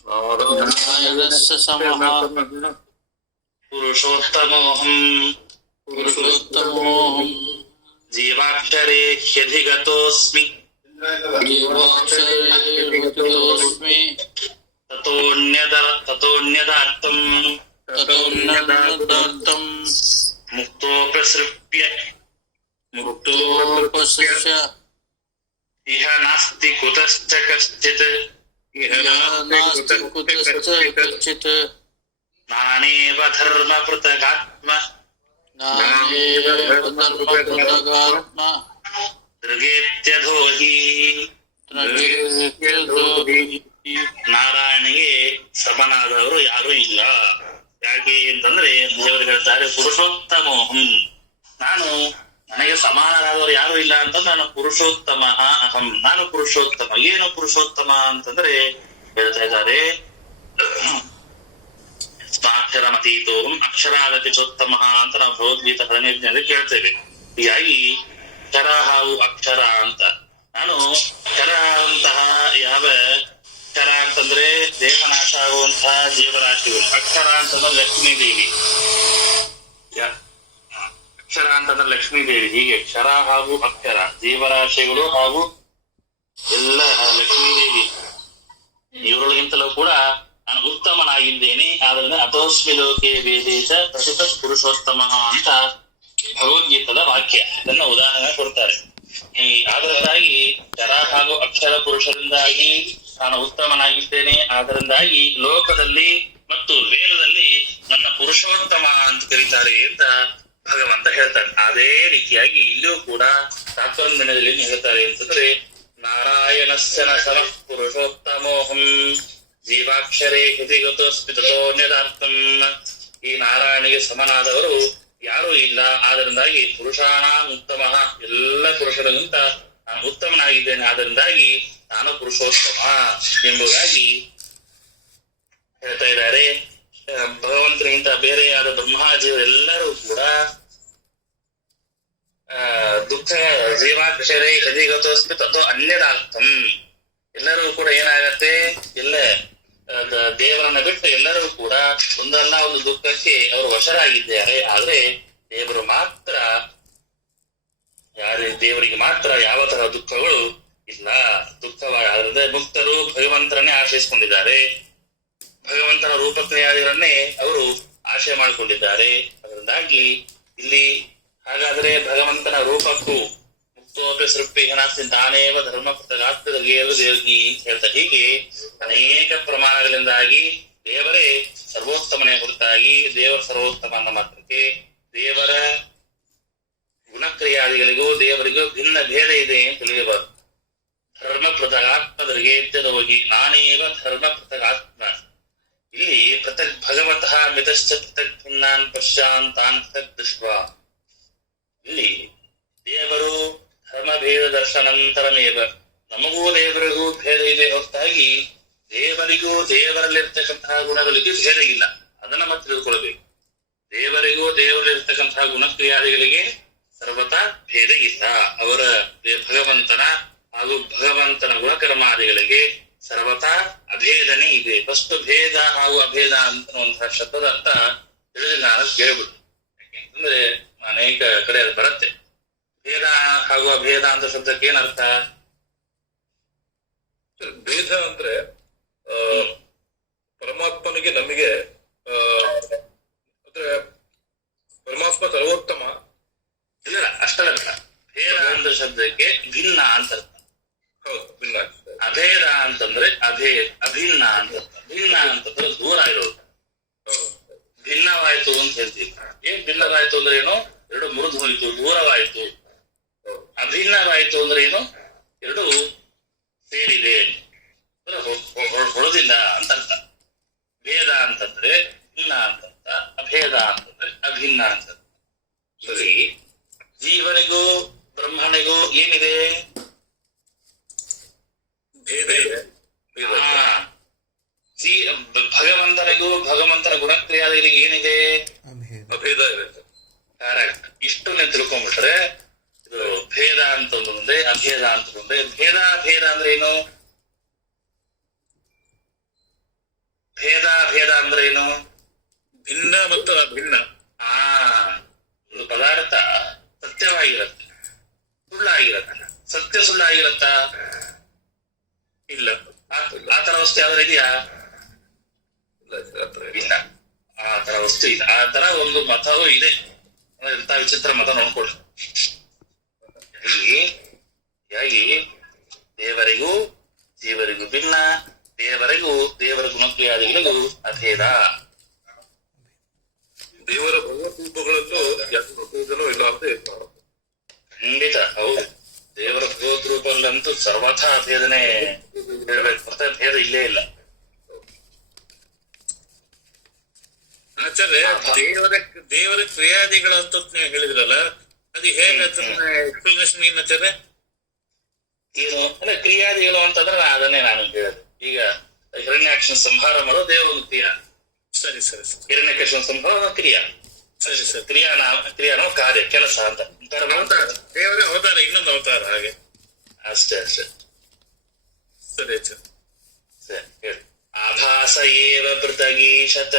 ನಾರಾಯಣಸ್ಯ ಸಮಃ ಪುರುಷೋತ್ತಮೋಹಂ ಪುರುಷೋತ್ತಮೋಹಂ ಜೀವಾಕ್ಷರೇ ಹ್ಯಧಿಗತೋಸ್ಮಿ ಜೀವಾಕ್ಷರೇऽಧಿಗತೋऽಸ್ಮಿ ತತೋನ್ಯದಾರ್ಥಂ ತತೋನ್ಯದಾರ್ಥಂ ಮುಕ್ತೋಪಸೃಪ್ಯ ಮುಕ್ತೋಪಸೃಪ್ಯ ಇಹ ನಾಸ್ತಿ ಕುತಶ್ಚ ಕಶ್ಚಿತ್ ನಾಸ್ತಿ ಕುತಶ್ಚ ಕಶ್ಚಿತ್ ನಾನೇವ ಧರ್ಮ ಪೃಥಗಾತ್ಮ ನಾನೇವ ಧರ್ಮಪೃಥಗಾತ್ಮ ದೃಗೇತ್ಯಧೋಹಿ. ನಾರಾಯಣಿಗೆ ಸಮನಾದವರು ಯಾರೂ ಇಲ್ಲ. ಯಾಕೆ ಅಂತಂದ್ರೆ ದೇವರು ಹೇಳ್ತಾರೆ ಪುರುಷೋತ್ತಮೋಹಂ, ನನಗೆ ಸಮಾನರಾದವರು ಯಾರು ಇಲ್ಲ ಅಂತ ನಾನು ಪುರುಷೋತ್ತಮ ಅಹಂ, ನಾನು ಪುರುಷೋತ್ತಮ. ಏನು ಪುರುಷೋತ್ತಮ ಅಂತಂದ್ರೆ ಹೇಳ್ತಾ ಇದ್ದಾರೆ ಸ್ವಾಕ್ಷರಮತೀತೋಹಂ ಅಕ್ಷರಾಗತಿ ಚೋತ್ತಮ ಅಂತ ನಾವು ಭಗವದ್ಗೀತಾ 15ನೇ ಕೇಳ್ತೇವೆ. ಹೀಗಾಗಿ ಅಕ್ಷರ ಹಾಗೂ ಅಕ್ಷರ ಅಂತ ನಾನು ಅಕ್ಷರ ಅಂತಹ ಯಾವ ಅಕ್ಷರ ಅಂತಂದ್ರೆ ದೇಹನಾಶ ಆಗುವಂತಹ ಜೀವರಾಶಿಗಳು. ಅಕ್ಷರ ಅಂತಂದ್ರೆ ಲಕ್ಷ್ಮೀ ದೇವಿ, ಅಕ್ಷರ ಅಂತಂದ್ರೆ ಲಕ್ಷ್ಮೀ ದೇವಿ. ಹೀಗೆ ಕ್ಷರ ಹಾಗೂ ಅಕ್ಷರ ಜೀವರಾಶಿಗಳು ಹಾಗೂ ಎಲ್ಲ ಲಕ್ಷ್ಮೀ ದೇವಿ. ಇವರೊಳಗಿಂತಲೂ ಕೂಡ ನಾನು ಉತ್ತಮನಾಗಿದ್ದೇನೆ. ಆದ್ರಿಂದ ಅಥೋಸ್ಮಿ ಲೋಕೆ ವೇದೇಶ ಪ್ರಸಿದ್ಧ ಪುರುಷೋತ್ತಮ ಅಂತ ಭಗವದ್ಗೀತದ ವಾಕ್ಯ. ಇದನ್ನ ಉದಾಹರಣೆ ಕೊಡ್ತಾರೆ. ಆದರಿಂದಾಗಿ ಕ್ಷರ ಹಾಗೂ ಅಕ್ಷರ ಪುರುಷರಿಂದಾಗಿ ನಾನು ಉತ್ತಮನಾಗಿದ್ದೇನೆ. ಆದರಿಂದಾಗಿ ಲೋಕದಲ್ಲಿ ಮತ್ತು ವೇದದಲ್ಲಿ ನನ್ನ ಪುರುಷೋತ್ತಮ ಅಂತ ಕರೀತಾರೆ ಅಂತ ಭಗವಂತ ಹೇಳ್ತಾರೆ. ಅದೇ ರೀತಿಯಾಗಿ ಇಲ್ಲಿಯೂ ಕೂಡ ತಾತ್ಪರ್ಯದಲ್ಲಿ ಹೇಳ್ತಾರೆ ಅಂತಂದ್ರೆ ನಾರಾಯಣಸ್ಯ ನ ಸಮಃ ಪುರುಷೋತ್ತಮೋಹಂ ಜೀವಾಕ್ಷರೇ ಹೃದಿಗತೋಸ್ಮಿತೋನ್ಯದಾರ್ಥಂ. ಈ ನಾರಾಯಣಿಗೆ ಸಮನಾದವರು ಯಾರೂ ಇಲ್ಲ. ಆದ್ದರಿಂದಾಗಿ ಪುರುಷಾಣ ಉತ್ತಮ, ಎಲ್ಲ ಪುರುಷರಿಗಿಂತ ನಾನು ಉತ್ತಮನಾಗಿದ್ದೇನೆ. ಆದ್ದರಿಂದಾಗಿ ನಾನು ಪುರುಷೋತ್ತಮ ಎಂಬುದಾಗಿ ಹೇಳ್ತಾ ಇದ್ದಾರೆ. ಭಗವಂತನಿಗಿಂತ ಬೇರೆಯಾದ ಬ್ರಹ್ಮಾಜಿಯವರೆಲ್ಲರೂ ಕೂಡ ದುಃಖ ಜೀವಾಕ್ಷರೇ ಹೃದಿಗತೋಸ್ಮಿ ತಥೋ ಅನ್ಯದಾರ್ಥಂ. ಎಲ್ಲರೂ ಕೂಡ ಏನಾಗತ್ತೆ, ಎಲ್ಲ ದೇವರನ್ನ ಬಿಟ್ಟು ಎಲ್ಲರೂ ಕೂಡ ಒಂದಲ್ಲ ಒಂದು ದುಃಖಕ್ಕೆ ಅವರು ವಶರಾಗಿದ್ದಾರೆ. ಆದ್ರೆ ದೇವರಿಗೆ ಮಾತ್ರ ಯಾವ ತರ ದುಃಖಗಳು ಇಲ್ಲ. ದುಃಖವಾದ್ರೆ ಮುಕ್ತರು ಭಗವಂತರನ್ನೇ ಆಶ್ರಯಿಸಿಕೊಂಡಿದ್ದಾರೆ, ಭಗವಂತನ ರೂಪಕ್ರಿಯಾದಿಗಳನ್ನೇ ಅವರು ಆಶಯ ಮಾಡಿಕೊಂಡಿದ್ದಾರೆ. ಅದರಿಂದಾಗಿ ಇಲ್ಲಿ ಹಾಗಾದ್ರೆ ಭಗವಂತನ ರೂಪಕ್ಕೂ ಮುಕ್ತೋಪಿ ಸೃಪ್ಪಿ ಹನಾಸ್ತಿ ತಾನೇವ ಧರ್ಮ ದೇವಗಿ ಹೇಳ್ತಾರೆ. ಹೀಗೆ ಅನೇಕ ಪ್ರಮಾಣಗಳಿಂದಾಗಿ ದೇವರೇ ಸರ್ವೋತ್ತಮನೇ ಹೊರತಾಗಿ ದೇವರ ಸರ್ವೋತ್ತಮ ಅನ್ನೋ ಮಾತ್ರಕ್ಕೆ ದೇವರ ಗುಣಕ್ರಿಯಾದಿಗಳಿಗೂ ದೇವರಿಗೂ ಭಿನ್ನ ಭೇದ ಇದೆ ಅಂತ ತಿಳಿಯಬಾರದು. ಧರ್ಮ ಪೃಥಗಾತ್ಮದರಿಗೆ ಹೋಗಿ ನಾನೇವ ಧರ್ಮ ಪೃಥಗಾತ್ಮ. ಇಲ್ಲಿ ಪೃಥಕ್ ಭಗವತಃ ಮಿತಶ್ಚ ಪೃಥಕ್ ಭಿನ್ನಾನ್ ಪಶ್ಚಾಂತಾನ್ ಪೃಥಕ್ ದೃಷ್ಟ. ಇಲ್ಲಿ ದೇವರು ಧರ್ಮಭೇದ ದರ್ಶನಂತರಮೇವ, ನಮಗೂ ದೇವರಿಗೂ ಭೇದ ಇದೆ ಹೊರತಾಗಿ ದೇವರಿಗೂ ದೇವರಲ್ಲಿರ್ತಕ್ಕಂತಹ ಗುಣಗಳಿಗೂ ಭೇದ ಇಲ್ಲ. ಅದನ್ನ ಮತ್ತೆ ತಿಳ್ಕೊಳ್ಬೇಕು. ದೇವರಿಗೂ ದೇವರಲ್ಲಿರ್ತಕ್ಕಂತಹ ಗುಣಕ್ರಿಯಾದಿಗಳಿಗೆ ಸರ್ವತಾ ಭೇದ ಇಲ್ಲ. ಅವರ ಭಗವಂತನ ಹಾಗೂ ಭಗವಂತನ ಗುಣಕರ್ಮಾದಿಗಳಿಗೆ ಸರ್ವತಾ ಅಭೇದನೆ ಇದೆ. ಫಸ್ಟ್ ಭೇದ ಹಾಗೂ ಅಭೇದ ಅಂತನ್ನುವಂತಹ ಶಬ್ದದ ಅರ್ಥ ತಿಳಿದಿಲ್ಲ ಅಂತ ಕೇಳ್ಬಿಟ್ಟು. ಯಾಕೆಂತಂದ್ರೆ ಅನೇಕ ಕಡೆ ಅದು ಬರುತ್ತೆ. ಭೇದ ಹಾಗೂ ಅಭೇದ ಅಂತ ಶಬ್ದಕ್ಕೆ ಏನರ್ಥ? ಭೇದ ಅಂದ್ರೆ ಪರಮಾತ್ಮನಿಗೆ ನಮಗೆ ಅಂದ್ರೆ ಪರಮಾತ್ಮ ಸರ್ವೋತ್ತಮ ಇಲ್ಲ, ಅಷ್ಟಲ್ಲ. ಭೇದ ಅಂತ ಶಬ್ದಕ್ಕೆ ಭಿನ್ನ ಅಂತ ಅರ್ಥ. ಹೌದು, ಭಿನ್ನ. ಅಭೇದ ಅಂತಂದ್ರೆ ಅಭಿನ್ನ ಅಂತ. ಭಿನ್ನ ಅಂತಂದ್ರೆ ದೂರ ಇರೋದು. ಭಿನ್ನವಾಯ್ತು ಅಂತ ಹೇಳ್ತೀವಿ. ಏನ್ ಭಿನ್ನವಾಯ್ತು ಅಂದ್ರೆ ಏನು? ಎರಡು ಮುರಿದು ಹೋಯ್ತು, ದೂರವಾಯ್ತು. ಅಭಿನ್ನವಾಯ್ತು ಅಂದ್ರೆ ಏನು? ಎರಡು ಸೇರಿದೆ, ಹೊಡೆದಿಲ್ಲ ಅಂತ ಅರ್ಥ. ಭೇದ ಅಂತಂದ್ರೆ ಭಿನ್ನ ಅಂತಂತ, ಅಭೇದ ಅಂತಂದ್ರೆ ಅಭಿನ್ನ ಅಂತ. ಸರಿ, ಜೀವನಿಗೂ ಬ್ರಹ್ಮನಿಗೂ ಏನಿದೆ? ಭೇದ ಇದೆ. ಭಗವಂತನಿಗೂ ಭಗವಂತನ ಗುಣಕ್ರಿಯಾದಿಗಳಿಗೆ ಏನಿದೆ? ಅಭೇದ ಇದೆ. ಕರೆಕ್ಟ್. ಇಷ್ಟನ್ನೇ ತಿಳ್ಕೊಂಡ್ಬಿಟ್ರೆ ಇದು ಭೇದ ಅಂತ ಒಂದೇ, ಅಭೇದ ಅಂತ ಒಂದೇ. ಭೇದ ಭೇದ ಅಂದ್ರೆ ಏನು? ಭೇದ ಅಂದ್ರೆ ಏನು? ಭಿನ್ನ ಮತ್ತು ಅಭಿನ್ನ. ಒಂದು ಪದಾರ್ಥ ಸತ್ಯವಾಗಿರುತ್ತೆ, ಸುಳ್ಳಾಗಿರತ್ತಲ್ಲ. ಸತ್ಯ ಸುಳ್ಳಾಗಿರತ್ತ? ಇಲ್ಲ. ಆ ತರ ವಸ್ತು ಯಾವ್ದಾರು ಇದೆಯಾ? ಇಲ್ಲ, ಆ ತರ ವಸ್ತು ಇಲ್ಲ. ಆ ತರ ಒಂದು ಮತವೂ ಇದೆ. ಎಂತ ವಿಚಿತ್ರ ಮತ ನೋಡ್ಕೊಳ್ಳಿ. ಹೀಗಾಗಿ ದೇವರಿಗೂ ಜೀವರಿಗೂ ಭಿನ್ನ, ದೇವರ ಗುಣಕ್ರಿಯಾದಿಗಳಿಗೂ ಅಭೇದ. ದೇವರ ಭಗವತ್ ರೂಪಗಳಲ್ಲೂ ಯಾವುದೂ ಇಲ್ಲ ಅಂತ ಹೇಳ್ತಾರೆ. ಖಂಡಿತ ಹೌದು. ದೇವರ ಭಗವತ್ ರೂಪಲ್ಲಂತೂ ಸರ್ವಥಾ ಅಭೇದನೆ ಹೇಳ್ಬೇಕು, ಮತ್ತೆ ಭೇದ ಇಲ್ಲೇ ಇಲ್ಲ. ಆಚಾರ್ಯ, ದೇವರ ಕ್ರಿಯಾದಿಗಳು ಅಂತ ನೀವು ಹೇಳಿದ್ರಲ್ಲ, ಅದು ಹೇಗೆ ಎಕ್ಸ್ಪ್ಲನೇಷನ್ ಏನು ಆಚಾರ್ಯ? ಏನು ಅಂದ್ರೆ ಕ್ರಿಯಾದಿಗಳು ಅಂತಂದ್ರೆ ಅದನ್ನೇ ನಾನು ಹೇಳಿದೆ. ಈಗ ಹಿರಣ್ಯಾಕ್ಷನ ಸಂಹಾರ ಮಾಡೋ ದೇವರ ಒಂದು ಕ್ರಿಯಾ. ಸರಿ ಸರಿ ಸರಿ ಹಿರಣ್ಯಕೇಶನ ಸಂಹಾರ ಕ್ರಿಯಾ. ಸರಿ ಸರಿ. ಕ್ರಿಯಾನೋ ಕಾರ್ಯ, ಕೆಲಸ ಅಂತ. ದೇವರೇ ಅವತಾರ, ಇನ್ನೊಂದು ಅವತಾರ, ಹಾಗೆ ಅಷ್ಟೇ. ಸರಿ ಆಚಾರ್ಯ. ಸರಿ ಹೇಳಿ. ಆಭಾಸ ಏವ ಪೃಥಗೀಶತ.